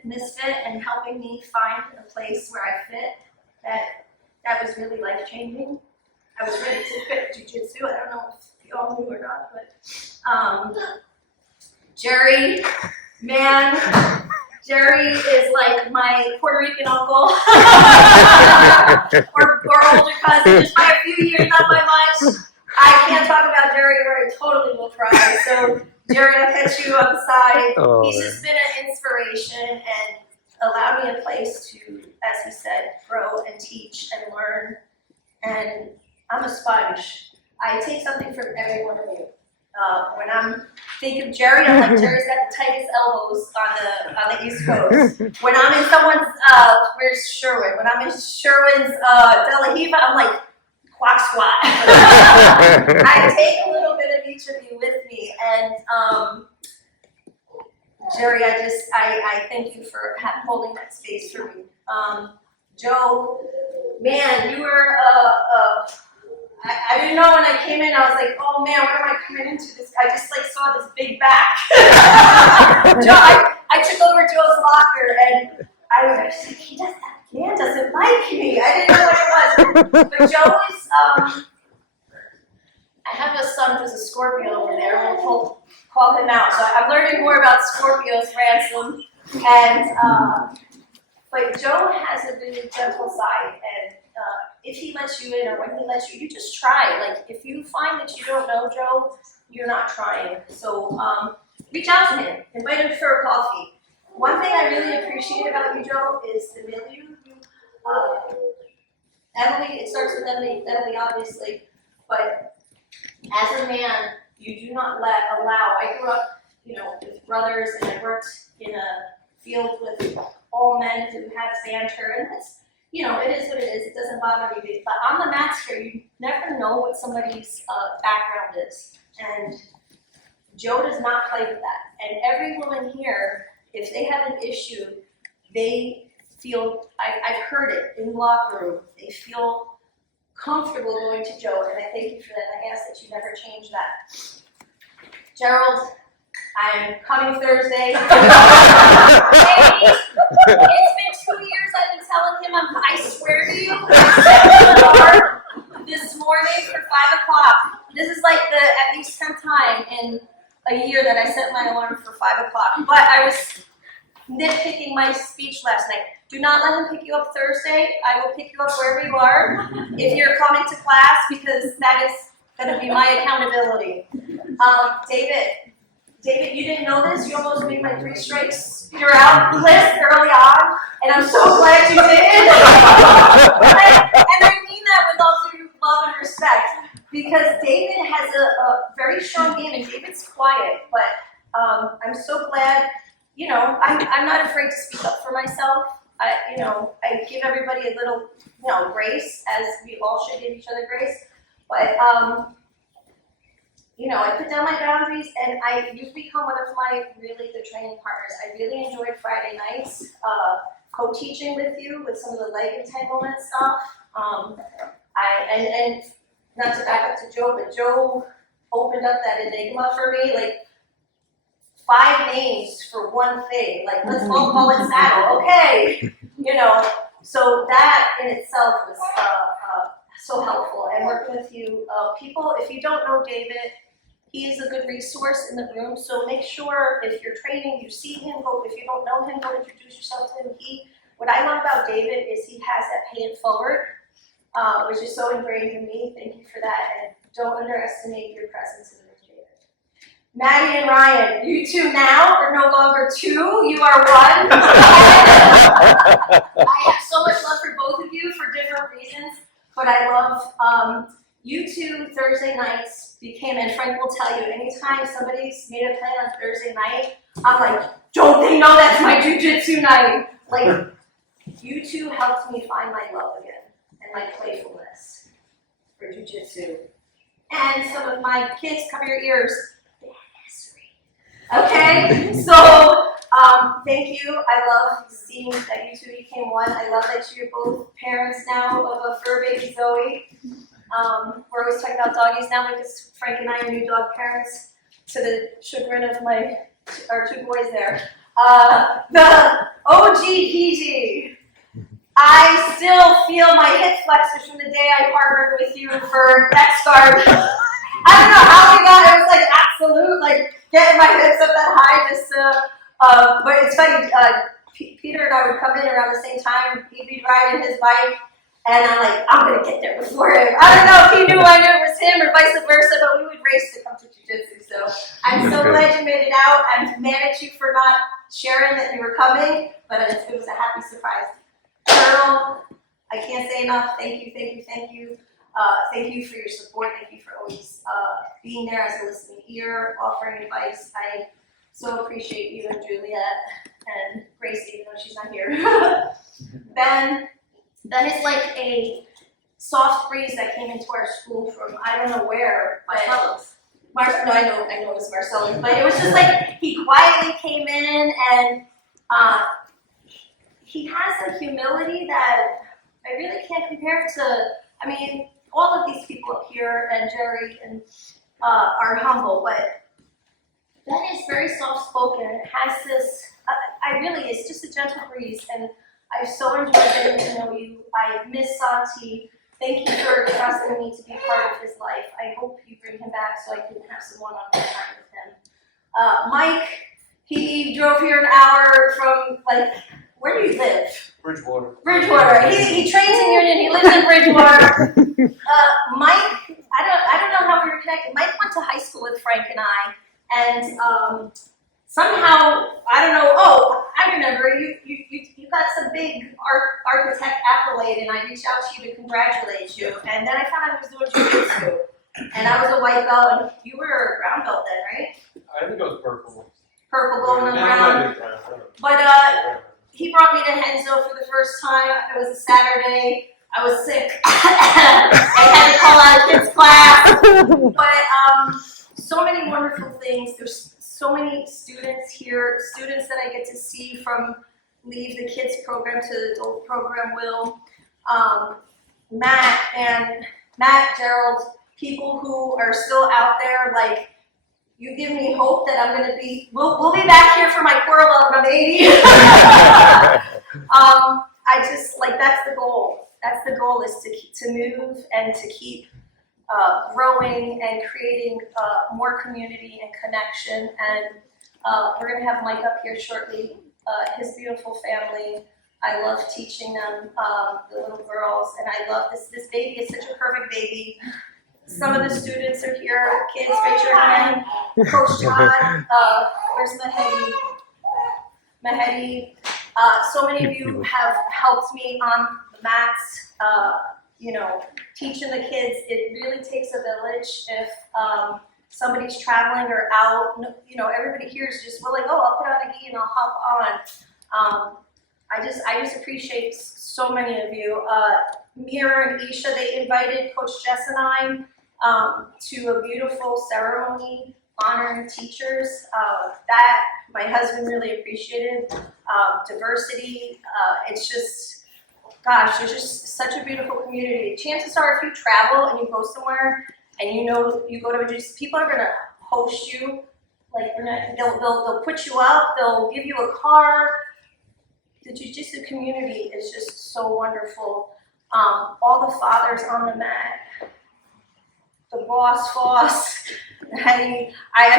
misfit and helping me find a place where I fit, that was really life-changing. I was ready to quit jiu-jitsu. I don't know if you all knew or not, but Jerry, man, Jerry is like my Puerto Rican uncle, or older cousin, just by a few years, not by much. I can't talk about Jerry or I totally will cry. So Jerry, I'll catch you on the side. Oh, He's just been an inspiration and allowed me a place to, as he said, grow and teach and learn. And I'm a sponge. I take something from every one of you. When I'm thinking of Jerry, I'm like, Jerry's got the tightest elbows on the East Coast. When I'm in someone's, where's Sherwin? When I'm in Sherwin's De La Hiva, I'm like, quack squat. I take a little bit of each of you with me, and Jerry, I thank you for holding that space for me. Joe, man, you were I didn't know when I came in, I was like, oh man, what am I coming into this? I just like saw this big back. Joe, I took over Joe's locker and I was like, that man doesn't like me. I didn't know what it was. But Joe is, I have a son who's a Scorpio over there. I'm gonna call him out. So I'm learning more about Scorpios, Ransom. And, but Joe has a really gentle side, and if he lets you in or when he lets you, you just try. Like, if you find that you don't know Joe, you're not trying. So reach out to him, invite him for a coffee. One thing I really appreciate about you, Joe, is the milieu. Emily, it starts with Emily obviously, but as a man, you do not allow. I grew up, with brothers, and I worked in a field with all men who had banter, and that's, it is what it is. It doesn't bother me. But on the mats here, you never know what somebody's background is, and Joe does not play with that. And every woman here, if they have an issue, they feel, I've heard it in the locker room, they feel comfortable going to Joe, and I thank you for that, and I ask that you never change that. Gerald, I'm coming Thursday. this is like the at least 10th time in a year that I set my alarm for 5 o'clock. But I was nitpicking my speech last night. Do not let him pick you up Thursday. I will pick you up wherever you are if you're coming to class, because that is going to be my accountability. David, you didn't know this. You almost made my 3 strikes you're out list early on, and I'm so glad you did. And I mean that with all due love and respect, because David has a very strong game, and David's quiet, but I'm so glad. You know, I'm not afraid to speak up for myself. I give everybody a little, grace, as we all should give each other grace. But, I put down my boundaries, and you've become one of my really good training partners. I really enjoyed Friday nights, co-teaching with you with some of the leg entanglement stuff. And not to back up to Joe, but Joe opened up that enigma for me, like 5 names for one thing. Like, let's all call it saddle, okay? So that in itself was so helpful. And working with you, people, if you don't know David, he is a good resource in the room. So make sure if you're training, you see him. If you don't know him, go introduce yourself to him. What I love about David is he has that pay it forward, which is so ingrained in me. Thank you for that. And don't underestimate your presence in the room, David. Maddie and Ryan, you 2 now are no longer 2. You are 1. I have so much love for both of you for different reasons, but I love you 2 Thursday nights became, and Frank will tell you, anytime somebody's made a plan on Thursday night, I'm like, don't they know that's my jujitsu night? Like, you 2 helped me find my love again and my playfulness for jujitsu. And some of my kids, cover your ears, okay? So, thank you. I love seeing that you 2 became one. I love that you're both parents now of a fur baby Zoe. We're always talking about doggies now because Frank and I are new dog parents, to the chagrin of our 2 boys there. The OG PG. I still feel my hip flexors from the day I partnered with you for NextGuard. I don't know how we got it. It was like absolute, like getting my hips up that high just to, but it's funny, Peter and I would come in around the same time. He'd be riding his bike, and I'm like, I'm gonna get there before him. I don't know if he knew I knew it was him or vice versa, but we would race to come to jiu-jitsu. So I'm so glad you made it out. I'm mad at you for not sharing that you were coming, but it was a happy surprise. Colonel, I can't say enough. Thank you, thank you, thank you. Thank you for your support. Thank you for always being there as a listening ear, offering advice. I so appreciate you and Juliet and Gracie, even though she's not here. Ben is like a soft breeze that came into our school from I don't know where. Marcellus. No, I know it was Marcellus, but it was just like he quietly came in, and he has a humility that I really can't compare to. I mean, all of these people up here and Jerry and are humble, but Ben is very soft-spoken. Has this. It's just a gentle breeze, and I've so enjoyed getting to know you. I miss Santi. Thank you for trusting me to be part of his life. I hope you bring him back so I can have some one-on-one time with him. Mike, he drove here an hour from, where do you live? Bridgewater. He trains in Union. He lives in Bridgewater. Mike, I don't know how we were connected. Mike went to high school with Frank and I, and somehow, I don't know, I remember, you got some big architect accolade, and I reached out to you to congratulate you, and then I found out I was doing jiu-jitsu, and I was a white belt, and you were a brown belt then, right? I think it was purple. Purple going on brown. But he brought me to Henzo for the first time. It was a Saturday. I was sick. I had to call out a kids class. But so many wonderful things. There's so many students here, students that I get to see from leave the kids program to the adult program. Matt, Gerald, people who are still out there, you give me hope that I'm going to be, we'll be back here for my core level when I'm 80. that's the goal. That's the goal, is to move and to keep growing and creating more community and connection. And we're going to have Mike up here shortly, his beautiful family. I love teaching them, the little girls, and I love this. This baby is such a perfect baby. Some of the students are here. Kids, raise your hand. Coach John, where's Mahedi? Mahedi. So many of you have helped me on the mats, teaching the kids. It really takes a village if somebody's traveling or out. Everybody here is just willing, I'll put on a gi and I'll hop on. I just appreciate so many of you. Mira and Isha, they invited Coach Jess and I to a beautiful ceremony honoring teachers. That my husband really appreciated. Diversity, it's just, gosh, there's just such a beautiful community. Chances are if you travel and you go somewhere and you go to people are gonna host you, like they'll put you up, they'll give you a car. The jiu-jitsu community is just so wonderful. All the fathers on the mat, the boss, I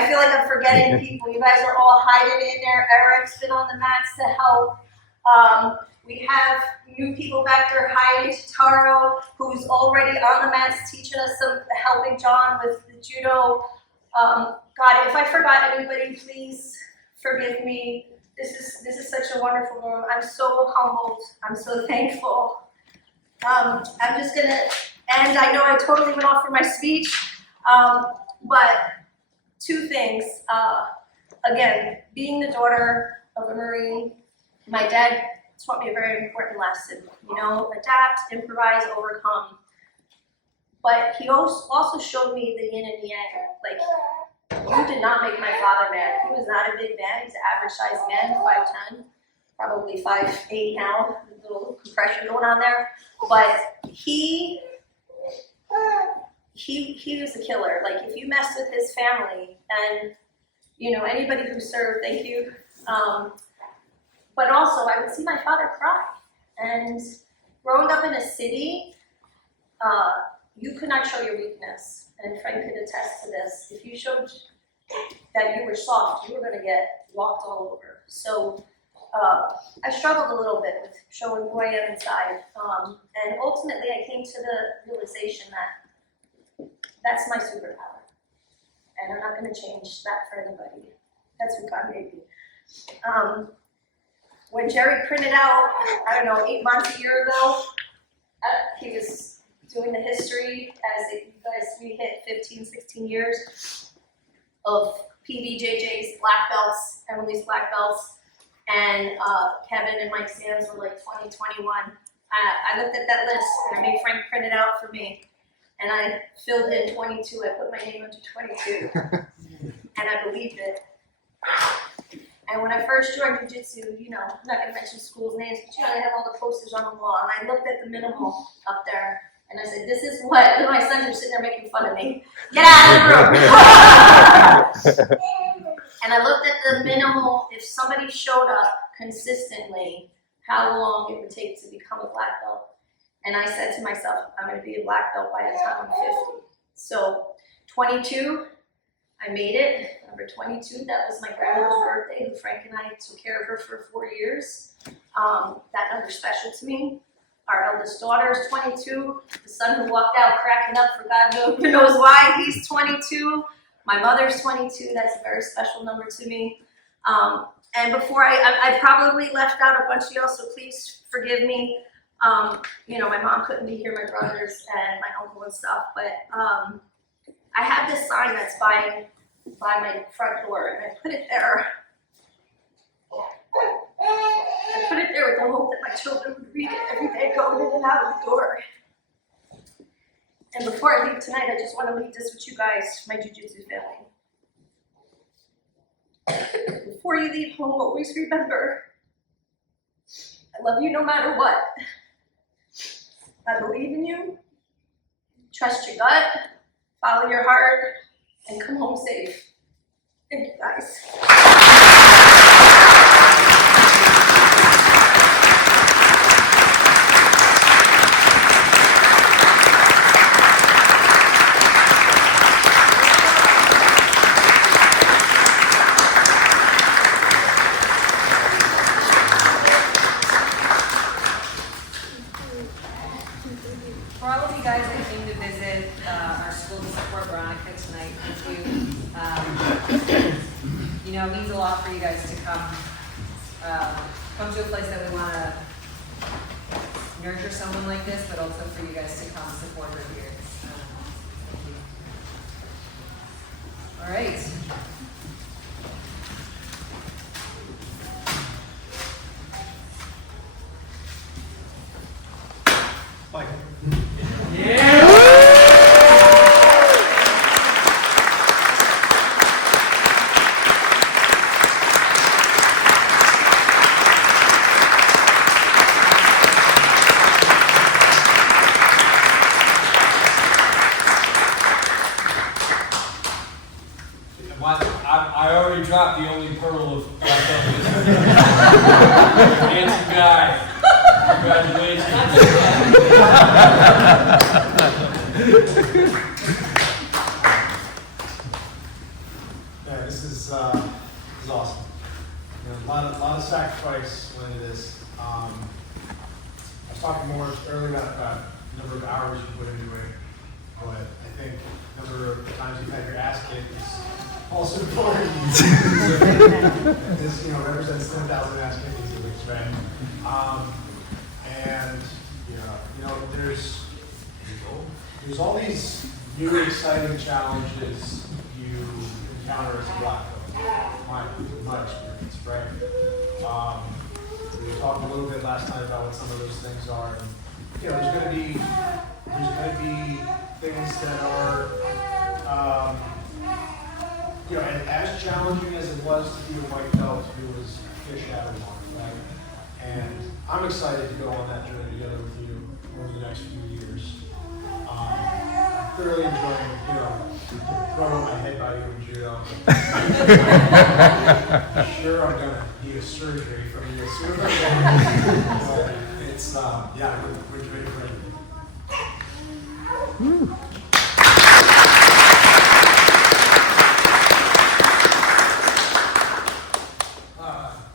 feel like I'm forgetting people. You guys are all hiding in there. Eric's been on the mats to help. We have new people back there hiding. Taro, who's already on the mats teaching us helping John with the judo. God, if I forgot anybody, please forgive me. This is such a wonderful room. I'm so humbled. I'm so thankful. I'm just gonna end. I know I totally went off for my speech, but two things. Again, being the daughter of a Marine, my dad taught me a very important lesson. Adapt, improvise, overcome. But he also showed me the yin and yang. Like, you did not make my father mad. He was not a big man. He's an average sized man, 5'10", probably 5'8" now. A little compression going on there. But he was a killer. Like, if you messed with his family, and anybody who served, thank you. But also, I would see my father cry. And growing up in a city, you could not show your weakness. And Frank could attest to this. If you showed that you were soft, you were going to get walked all over. So I struggled a little bit with showing who I am inside. And ultimately, I came to the realization that that's my superpower. And I'm not going to change that for anybody. That's what God made me. When Jerry printed out, 8 months, a year ago, he was doing the history we hit 15, 16 years of PBJJ's black belts, Emily's black belts, and Kevin and Mike Sands were like 20, 21. I looked at that list and I made Frank print it out for me, and I filled in 22. I put my name into 22, and I believed it. And when I first joined jiu-jitsu, I'm not going to mention schools' names, but they have all the posters on the wall, and I looked at the minimal up there. And I said, this is what, my sons are sitting there making fun of me. Get out of the room. And I looked at the minimal, if somebody showed up consistently, how long it would take to become a black belt. And I said to myself, I'm going to be a black belt by the time I'm 50. So 22, I made it. Number 22, that was my grandmother's birthday, who Frank and I took care of her for 4 years. That number's special to me. Our eldest daughter is 22. The son who walked out cracking up for God knows why, he's 22. My mother's 22. That's a very special number to me. And before I probably left out a bunch of y'all, so please forgive me. My mom couldn't be here, my brothers and my uncle and stuff. But I have this sign that's by my front door, and I put it there. I put it there with the hope that my children would read it every day going in and out of the door. And before I leave tonight, I just want to leave this with you guys, my jiu-jitsu family. Before you leave home, always remember, I love you no matter what. I believe in you. Trust your gut, follow your heart, and come home safe. Thank you, guys. to a place that we want to nurture someone like this, but also for you guys to come support her here. Thank you. All right. I already dropped the only pearl of black belt history. Handsome guy. Yeah, this is awesome. You know, a lot of sacrifice went into this. I was talking more earlier about the number of hours you put into it, but I think the number of times you've had your ass kicked is also important. This, represents 10,000 ass kickings of each friend. And there's all these new exciting challenges you encounter as a black belt. My experience, right? We talked a little bit last night about what some of those things are. And, there's going to be things that are, and as challenging as it was to be a white belt, it was fish out of water, right? And I'm excited to go on that journey together with you over the next few years. I'm thoroughly enjoying, throwing my head by you in judo. I'm sure I'm gonna need a surgery from you as soon as I get. But it's, we're doing great.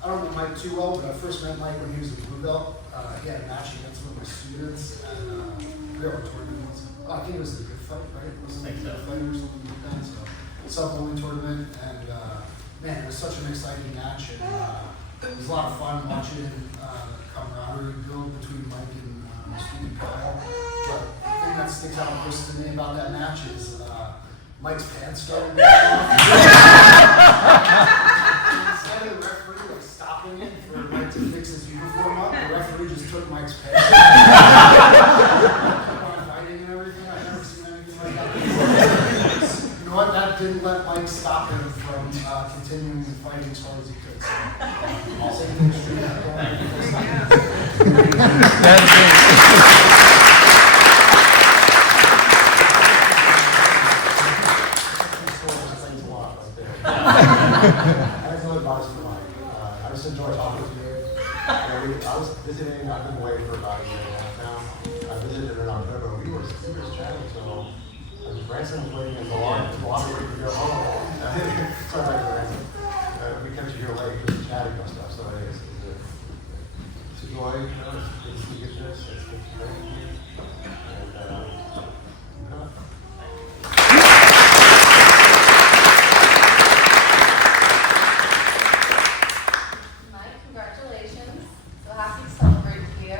I don't know Mike too well, but I first met Mike when he was a blue belt. He had a match against one of my students at real tournament. I think it was the Good Fight, right? It was like a Good Fight or something like that. So sub-only tournament, and man, it was such an exciting match, and it was a lot of fun watching camaraderie build between Mike and my student Kyle. But the thing that sticks out most to me about that match is Mike's pants started to instead of the referee stopping it for Mike to fix his uniform up, the referee just took Mike's pants. Fighting and everything. I've never seen anything like that. You know what? That didn't let Mike stop him from continuing and fighting as hard as he could. So, I'll say things true. I have no advice for Mike. I just enjoy talking to you. I was visiting, I've been away for about a year and a half now. I visited in October. We were just chatting until Branson was waiting in the line. There's a lot of waiting to go home. Sorry about Branson. We kept you here late just chatting about stuff. So it's a joy. It's good to get this. It's good to be here. Mike, congratulations. So happy to celebrate with you.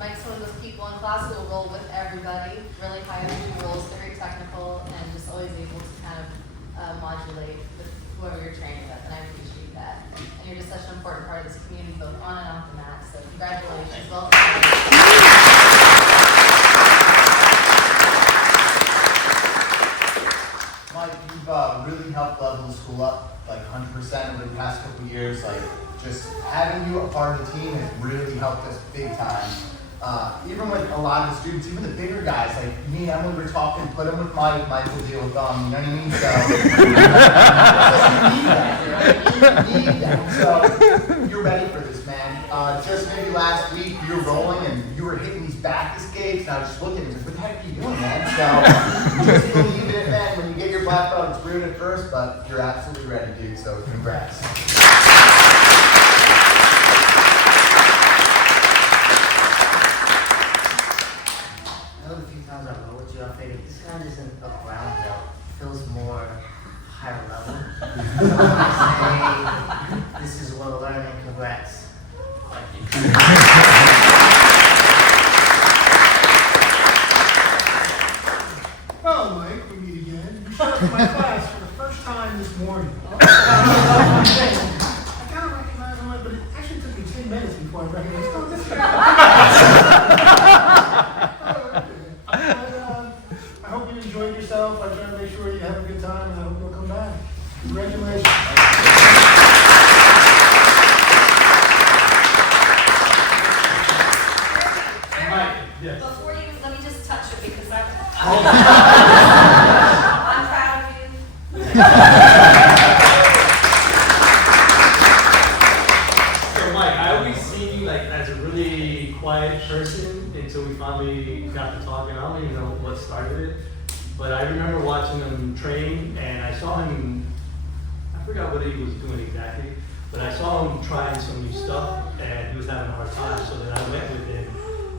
Mike's one of those people in class who will roll with everybody, really high energy rolls, very technical, and just always able to kind of modulate with whoever you're training with, and I appreciate that. And you're just such an important part of this community, both on and off the mat, so congratulations. Welcome. Mike, you've really helped level the school up like 100% over the past couple of years. Like, just having you a part of the team has really helped us big time. Even with a lot of the students, even the bigger guys, like me and Emily were talking, put them with Mike, Mike will deal with them, you know what I mean? So, you need that. So, you're ready for this, man. Just maybe last week, you were rolling and you were hitting these back escapes, and I was just looking and what the heck are you doing, man? So, just believe in it, man. When you get your black belt, it's weird at first, but you're absolutely ready, dude, so congrats. This kind isn't a brown belt. It feels more higher level. So I say this is well learned and congrats. Well, Mike, we meet again. You showed up in my class for the first time this morning. I kind of recognize him, but it actually took me 10 minutes before I recognized, oh, this guy. I hope you enjoyed yourself. I try to make sure you have a good time, and I hope you'll come back. Congratulations. Yes. Before you, let me just touch it because I'm proud of you. So Mike, I always seen you like as a really quiet person until we finally got to talk, and I don't even know what started it. But I remember watching him train, and I saw him, I forgot what he was doing exactly, but I saw him trying some new stuff, and he was having a hard time, so then I went with him.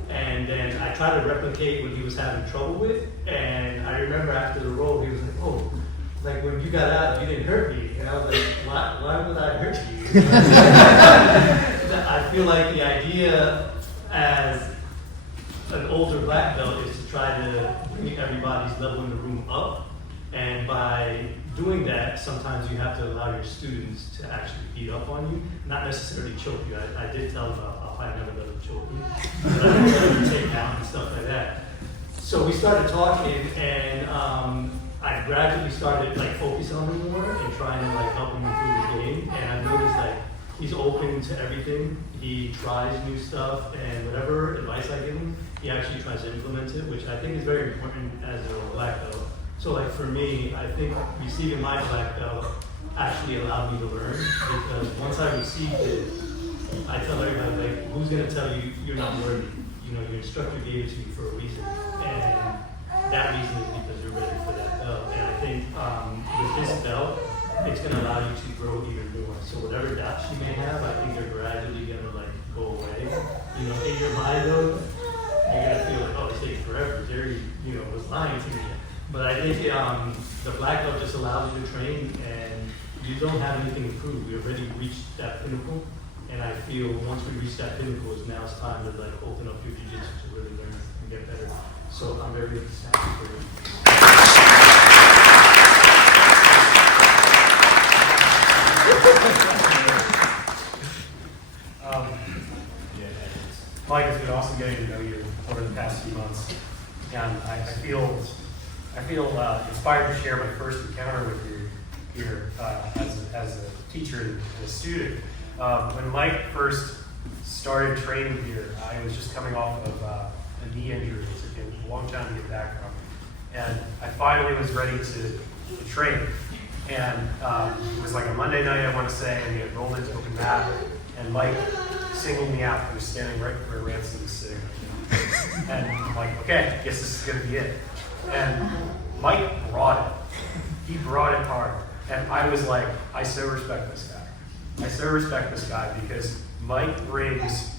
And then I tried to replicate what he was having trouble with, and I remember after the roll, he was like, oh, like when you got out, you didn't hurt me. And I was like, why would I hurt you? I feel like the idea as an older black belt is to try to bring everybody's level in the room up. And by doing that, sometimes you have to allow your students to actually beat up on you, not necessarily choke you. I did tell them I'll probably never let them choke you, but I would let them take down and stuff like that. So we started talking, and I gradually started like focusing on him more and trying to like help him improve the game. And I noticed like he's open to everything. He tries new stuff, and whatever advice I give him, he actually tries to implement it, which I think is very important as a black belt. So like for me, I think receiving my black belt actually allowed me to learn, because once I received it, I tell everybody, like, who's gonna tell you you're not worthy? You know, your instructor gave it to you for a reason, and that reason is because you're ready for that belt. And I think with this belt, it's gonna allow you to grow even more. So whatever doubts you may have, I think they're gradually gonna like go away. You know, in your mind though, you're gonna feel like, oh, it's taking forever. Jerry, you know, was lying to me. But I think the black belt just allows you to train, and you don't have anything to prove. We already reached that pinnacle, and I feel once we reach that pinnacle, now it's time to like open up your jiu-jitsu to really learn and get better. So I'm very excited for you. Mike, it's been awesome getting to know you over the past few months, and I feel inspired to share my first encounter with you here as a teacher and a student. When Mike first started training here, I was just coming off of a knee injury. It took me a long time to get back from, and I finally was ready to train. And it was like a Monday night, I want to say, and we had rolled into open mat, and Mike singled me out. He was standing right where Ransom was sitting. And I'm like, okay, I guess this is going to be it. And Mike brought it. He brought it hard. And I was like, I so respect this guy. I so respect this guy because Mike has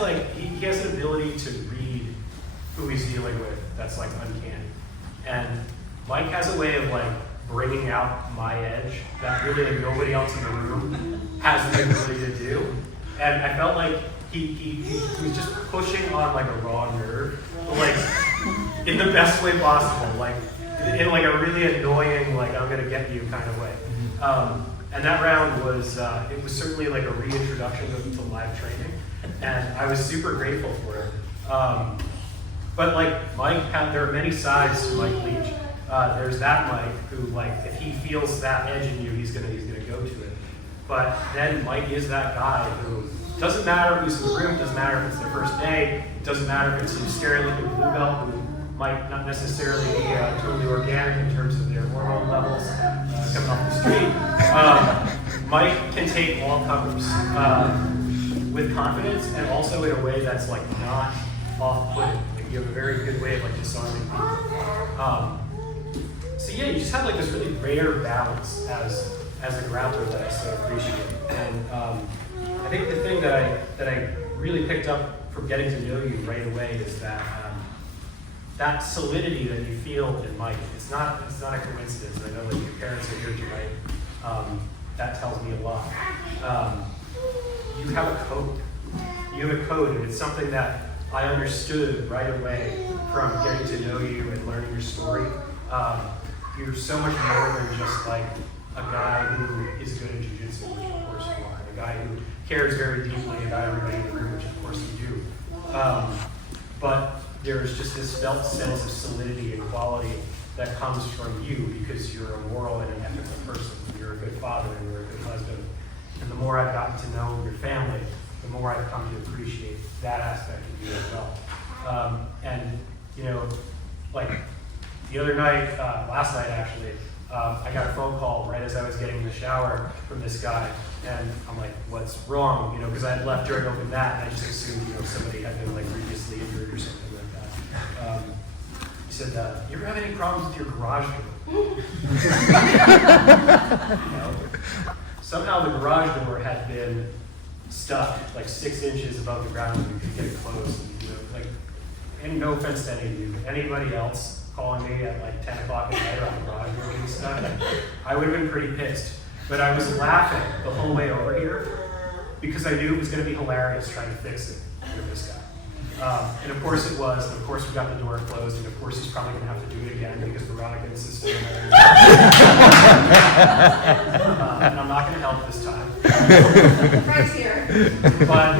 like, he has an ability to read who he's dealing with that's like uncanny. And Mike has a way of like bringing out my edge that really nobody else in the room has the ability to do. And I felt like he was just pushing on like a raw nerve, but like in the best way possible, like in like a really annoying, like I'm gonna get you kind of way. And that round was, it was certainly like a reintroduction to live training, and I was super grateful for it. But like there are many sides to Mike Leach. There's that Mike who, like, if he feels that edge in you, he's gonna go to it. But then Mike is that guy who doesn't matter who's in the room, doesn't matter if it's their first day, doesn't matter if it's some scary looking blue belt who might not necessarily be totally organic in terms of their hormone levels coming off the street. Mike can take all comers with confidence, and also in a way that's like not off-putting. Like, you have a very good way of like disarming people. So yeah, you just have like this really rare balance as a grappler that I so appreciate. And I think the thing that I really picked up from getting to know you right away is that that solidity that you feel in Mike. It's not a coincidence. I know like your parents are here tonight. That tells me a lot. you have a code. You have a code, and it's something that I understood right away from getting to know you and learning your story. You're so much more than just like a guy who is good at jiu-jitsu, which of course you are, a guy who cares very deeply about everybody in the room, which of course you do. But there's just this felt sense of solidity and quality that comes from you because you're a moral and an ethical person. You're a good father and you're a good husband. And the more I've gotten to know your family, the more I've come to appreciate that aspect of you as well. And, you know, like the other night, last night actually, I got a phone call right as I was getting in the shower from this guy. And I'm like, what's wrong? You know, because I had left during open mat and I just assumed, you know, somebody had been like previously injured or something like that. He said, you ever have any problems with your garage door? You know? Somehow the garage door had been stuck like 6 inches above the ground and we could get it closed. And, you know, like, and no offense to any of you, anybody else calling me at like 10 o'clock at night about the garage door being stuck, I would have been pretty pissed. But I was laughing the whole way over here because I knew it was going to be hilarious trying to fix it with this guy. And of course it was, and of course we got the door closed, and of course he's probably going to have to do it again because Veronica insisted on it. And I'm not going to help this time. Frank's here. But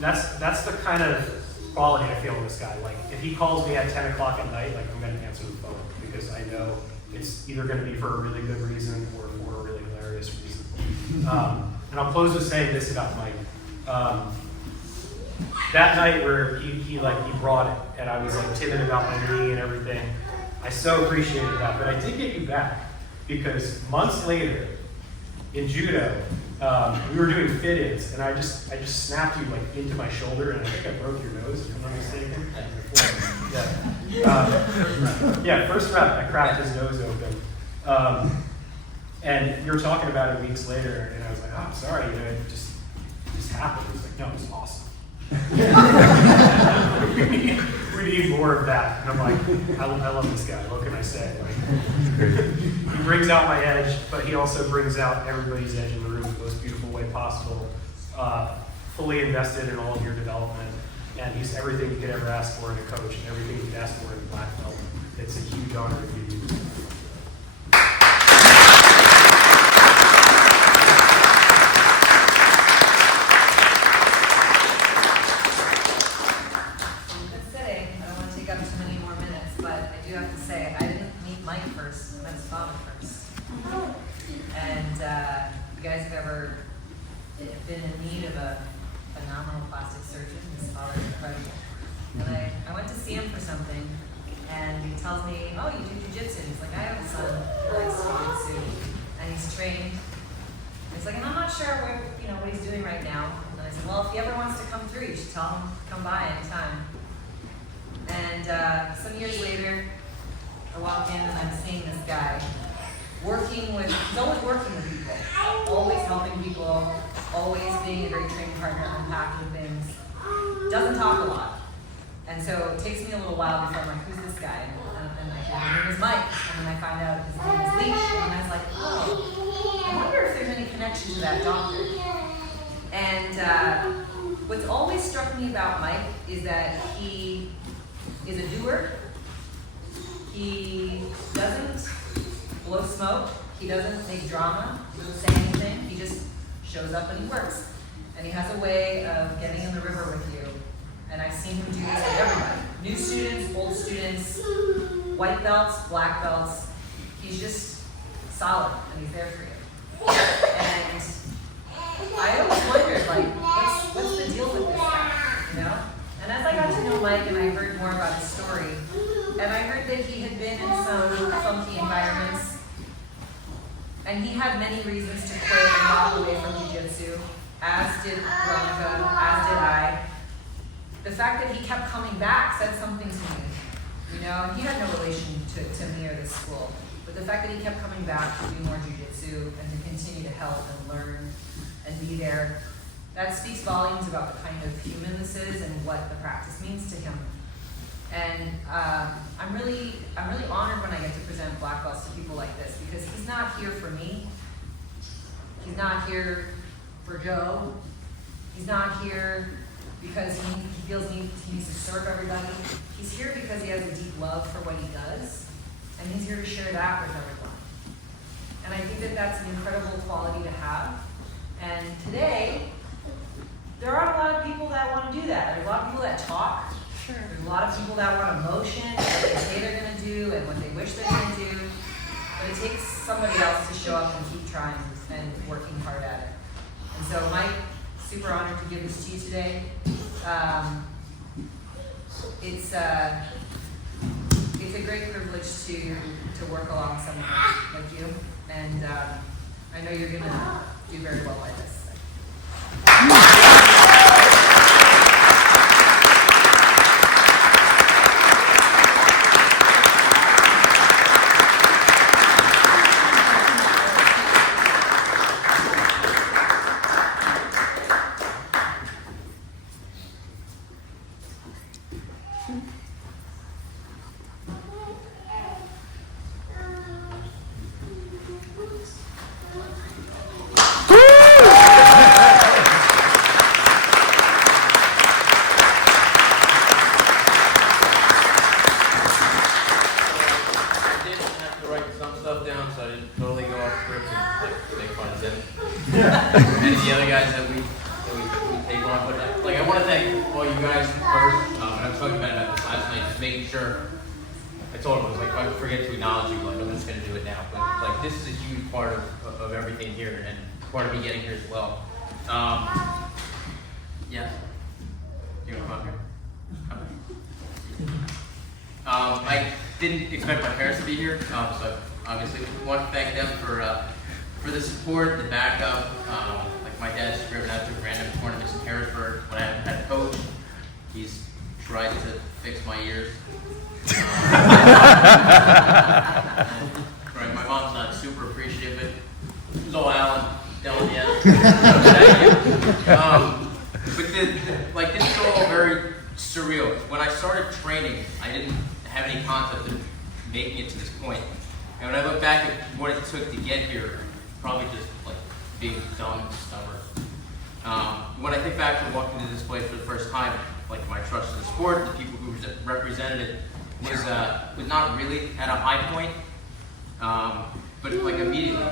that's the kind of quality I feel in this guy. Like, if he calls me at 10 o'clock at night, like, I'm going to answer the phone because I know it's either going to be for a really good reason or for a really hilarious reason. And I'll close with saying this about Mike. That night where he brought it, and I was like timid about my knee and everything, I so appreciated that. But I did get you back because months later in judo, we were doing fit-ins, and I just snapped you like into my shoulder, and I think I broke your nose, if I'm not mistaken. Yeah, first rep, I cracked his nose open. And you were talking about it weeks later, and I was like, oh, I'm sorry, you know, it just happened. He was like, no, it was awesome. we need more of that. And I'm like, I love this guy. What can I say? Like, he brings out my edge, but he also brings out everybody's edge in the room in the most beautiful way possible. Fully invested in all of your development, and he's everything you could ever ask for in a coach, and everything you could ask for in a black belt. It's a huge honor to be you. Been in need of a phenomenal plastic surgeon. His father's incredible. And I went to see him for something, and he tells me, oh, you do jiu-jitsu. He's like, I have a son who likes jiu-jitsu, and he's trained. He's like, and I'm not sure what he's doing right now. And I said, well, if he ever wants to come through, you should tell him to come by anytime. And some years later, I walk in and I'm seeing this guy he's always working with people, always helping people, always being a great training partner, unpacking things, doesn't talk a lot. And so it takes me a little while before I'm like, who's this guy? And I hear his name is Mike, and then I find out his name is Leach, and I was like, oh, I wonder if there's any connection to that doctor. And what's always struck me about Mike is that he is a doer. He doesn't blow smoke. He doesn't make drama. He doesn't say anything. He just shows up and he works. And he has a way of getting in the river with you. And I've seen him do this with everybody. New students, old students, white belts, black belts. He's just solid and he's there for you. And I always wondered, like, what's the deal with this guy, you know? And as I got to know Mike and I heard more about his story, and I heard that he had been in some funky environments, and he had many reasons to quit and walk away from jiu-jitsu, as did Veronica, as did I. The fact that he kept coming back said something to me. You know, he had no relation to me or this school, but the fact that he kept coming back to do more jiu-jitsu and to continue to help and learn and be there, that speaks volumes about the kind of human this is and what the practice means to him. And I'm really honored when I get to present black belts to people like this, because he's not here for me. He's not here for Joe. He's not here because he feels he needs to serve everybody. He's here because he has a deep love for what he does, and he's here to share that with everyone. And I think that that's an incredible quality to have. And today, there aren't a lot of people that want to do that. There's a lot of people that talk. Sure. There's a lot of people that want emotion, what they say they're going to do, and what they wish they're going to do. But it takes somebody else to show up and keep trying and working hard at it. And so, Mike, super honored to give this to you today. It's a great privilege to work along someone like you, and I know you're gonna do very well by this. And the other guys that we take on. But like, I want to thank all you guys first. And I was talking about this last night, just making sure. I told him, I was like, if I forget to acknowledge you, like, I'm just going to do it now. But like, this is a huge part of everything here, and part of me getting here as well. Yeah. You want to come up here? I didn't expect my parents to be here, so obviously we want to thank them for the support, the backup. Like my dad's driven out to random tournaments in Harrisburg when I haven't had a coach. He's tried to fix my ears. Right, my mom's not super appreciative of it. It was all Alan telling you. But this is all very surreal. When I started training, I didn't have any concept of making it to this point. And when I look back at what it took to get here, probably just like being dumb and stubborn. When I think back to walking to this place for the first time, like my trust in the sport, the people who represented it was not really at a high point. But like immediately,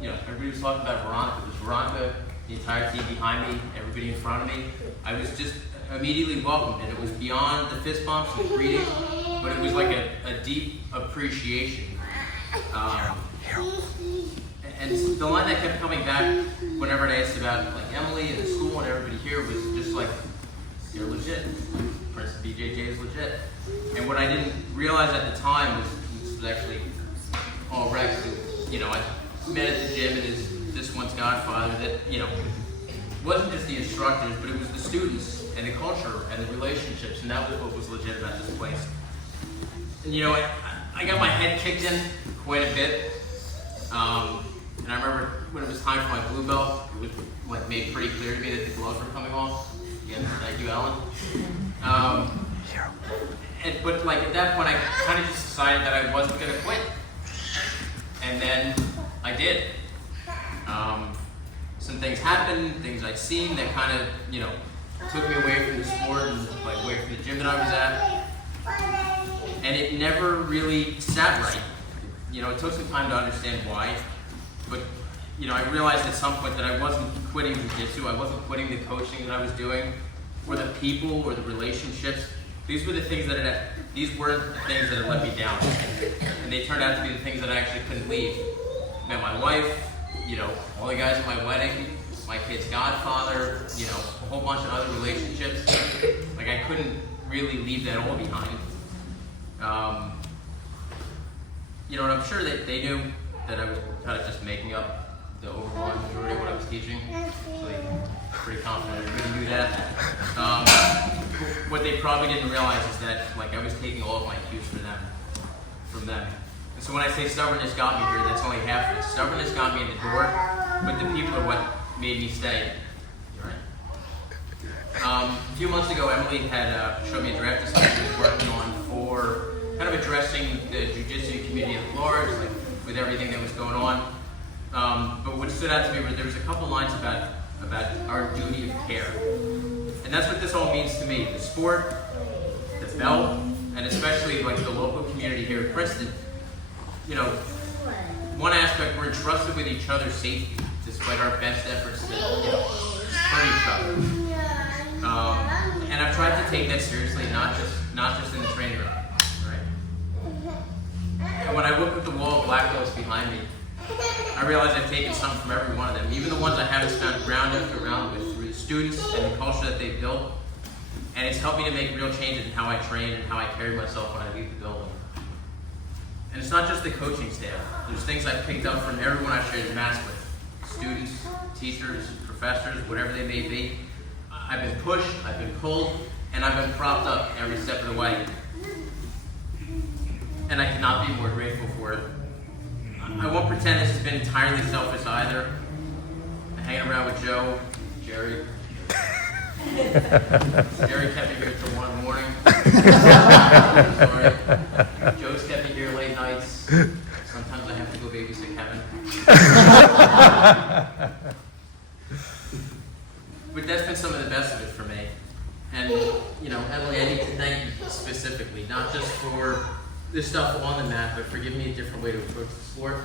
you know, everybody was talking about Veronica. It was Veronica, the entire team behind me, everybody in front of me. I was just immediately welcomed, and it was beyond the fist bumps and greeting, but it was like a deep appreciation. And the line that kept coming back whenever I asked about like Emily and the school and everybody here was just like, you're legit. Princeton BJJ is legit. And what I didn't realize at the time was this was actually all Rex, who, you know, I met at the gym and is this one's godfather that, you know, wasn't just the instructors, but it was the students and the culture and the relationships, and that was what was legit about this place. And you know, I got my head kicked in quite a bit. And I remember when it was time for my blue belt, it was like made pretty clear to me that the gloves were coming off. Again, thank you, Alan. But like at that point, I kind of just decided that I wasn't going to quit. And then I did. Some things happened, things I'd seen that kind of, you know, took me away from the sport and like away from the gym that I was at. And it never really sat right. You know, it took some time to understand why. But, you know, I realized at some point that I wasn't quitting jiu-jitsu, I wasn't quitting the coaching that I was doing, or the people, or the relationships. These were the things these weren't the things that had let me down. And they turned out to be the things that I actually couldn't leave. Met my wife, you know, all the guys at my wedding, my kid's godfather, you know, a whole bunch of other relationships. Like I couldn't really leave that all behind. You know, and I'm sure that they knew that I was kind of just making up the overwhelming majority of what I was teaching. So they pretty confident everybody knew that. What they probably didn't realize is that like I was taking all of my cues from them. And so when I say stubbornness got me here, that's only half of it. Stubbornness got me in the door, but the people are what made me stay. You're right. A few months ago, Emily had showed me a draft assignment she was working on for kind of addressing the jiu-jitsu community at large, like with everything that was going on. But what stood out to me were there was a couple lines about about our duty of care. And that's what this all means to me. The sport, the belt, and especially like the local community here at Princeton. You know, one aspect, we're entrusted with each other's safety, despite our best efforts to, hurt each other. And I've tried to take that seriously, not just in the training room, right? And when I look at the wall of black belts behind me, I realize I've taken something from every one of them, even the ones I haven't spent round after round with, through the students and the culture that they've built. And it's helped me to make real changes in how I train and how I carry myself when I leave the building. And it's not just the coaching staff. There's things I've picked up from everyone I've shared the mats with. Students, teachers, professors, whatever they may be. I've been pushed, I've been pulled, and I've been propped up every step of the way. And I cannot be more grateful for it. I won't pretend this has been entirely selfish either. Hanging around with Joe, Jerry. Jerry kept me here till 1 in the morning. Sorry. Joe's kept me here late nights. Sometimes I have to go babysit Kevin. But that's been some of the best of it for me. And, Emily, I need to thank you specifically, not just for this stuff on the mat, but for giving me a different way to approach the sport.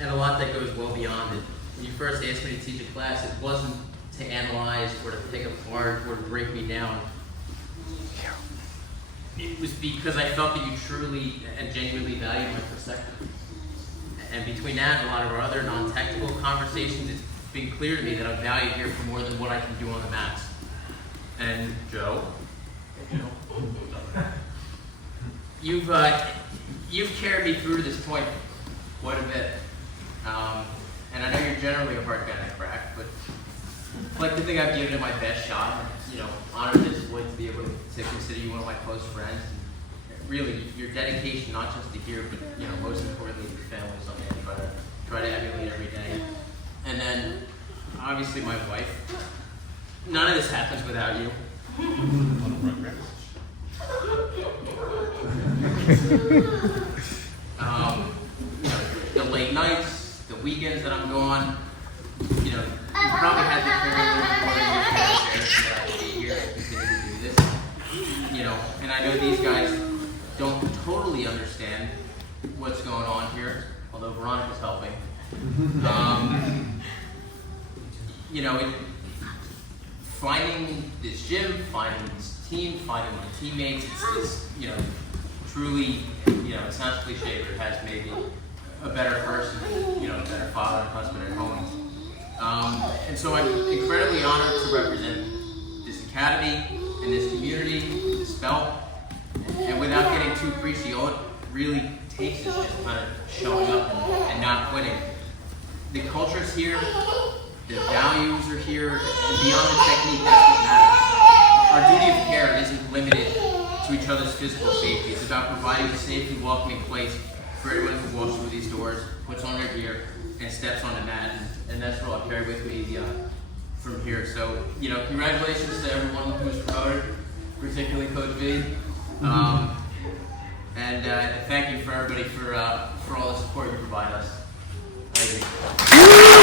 And a lot that goes well beyond it. When you first asked me to teach a class, it wasn't to analyze or to pick apart or to break me down. It was because I felt that you truly and genuinely valued my perspective. And between that and a lot of our other non-technical conversations, it's been clear to me that I'm valued here for more than what I can do on the mats. And Joe, you've carried me through to this point quite a bit. And I know you're generally a hard guy to crack, but I'd like to think I've given it my best shot. Honored and disappointed to be able to consider you one of my close friends. And really, your dedication, not just to here, but most importantly to the family, something I try to emulate every day. And then, obviously, my wife. None of this happens without you. The late nights, the weekends that I'm gone, you probably had to carry a little more than your fair share that I can be here and continue to do this. And I know these guys don't totally understand what's going on here, although Veronica's helping. Finding this gym, finding this team, finding my teammates, it's truly, it sounds cliche, but it has made me a better person, a better father and husband at home. And so I'm incredibly honored to represent this academy and this community, this belt. And without getting too preachy, all it really takes is just kind of showing up and not quitting. The culture's here, the values are here, and beyond the technique, that's what matters. Our duty of care isn't limited to each other's physical safety. It's about providing a safe and welcoming place for everyone who walks through these doors, puts on their gear, and steps on the mat. And that's what I'll carry with me from here. So, congratulations to everyone who's promoted, particularly Coach B. And thank you for everybody for all the support you provide us. Thank you.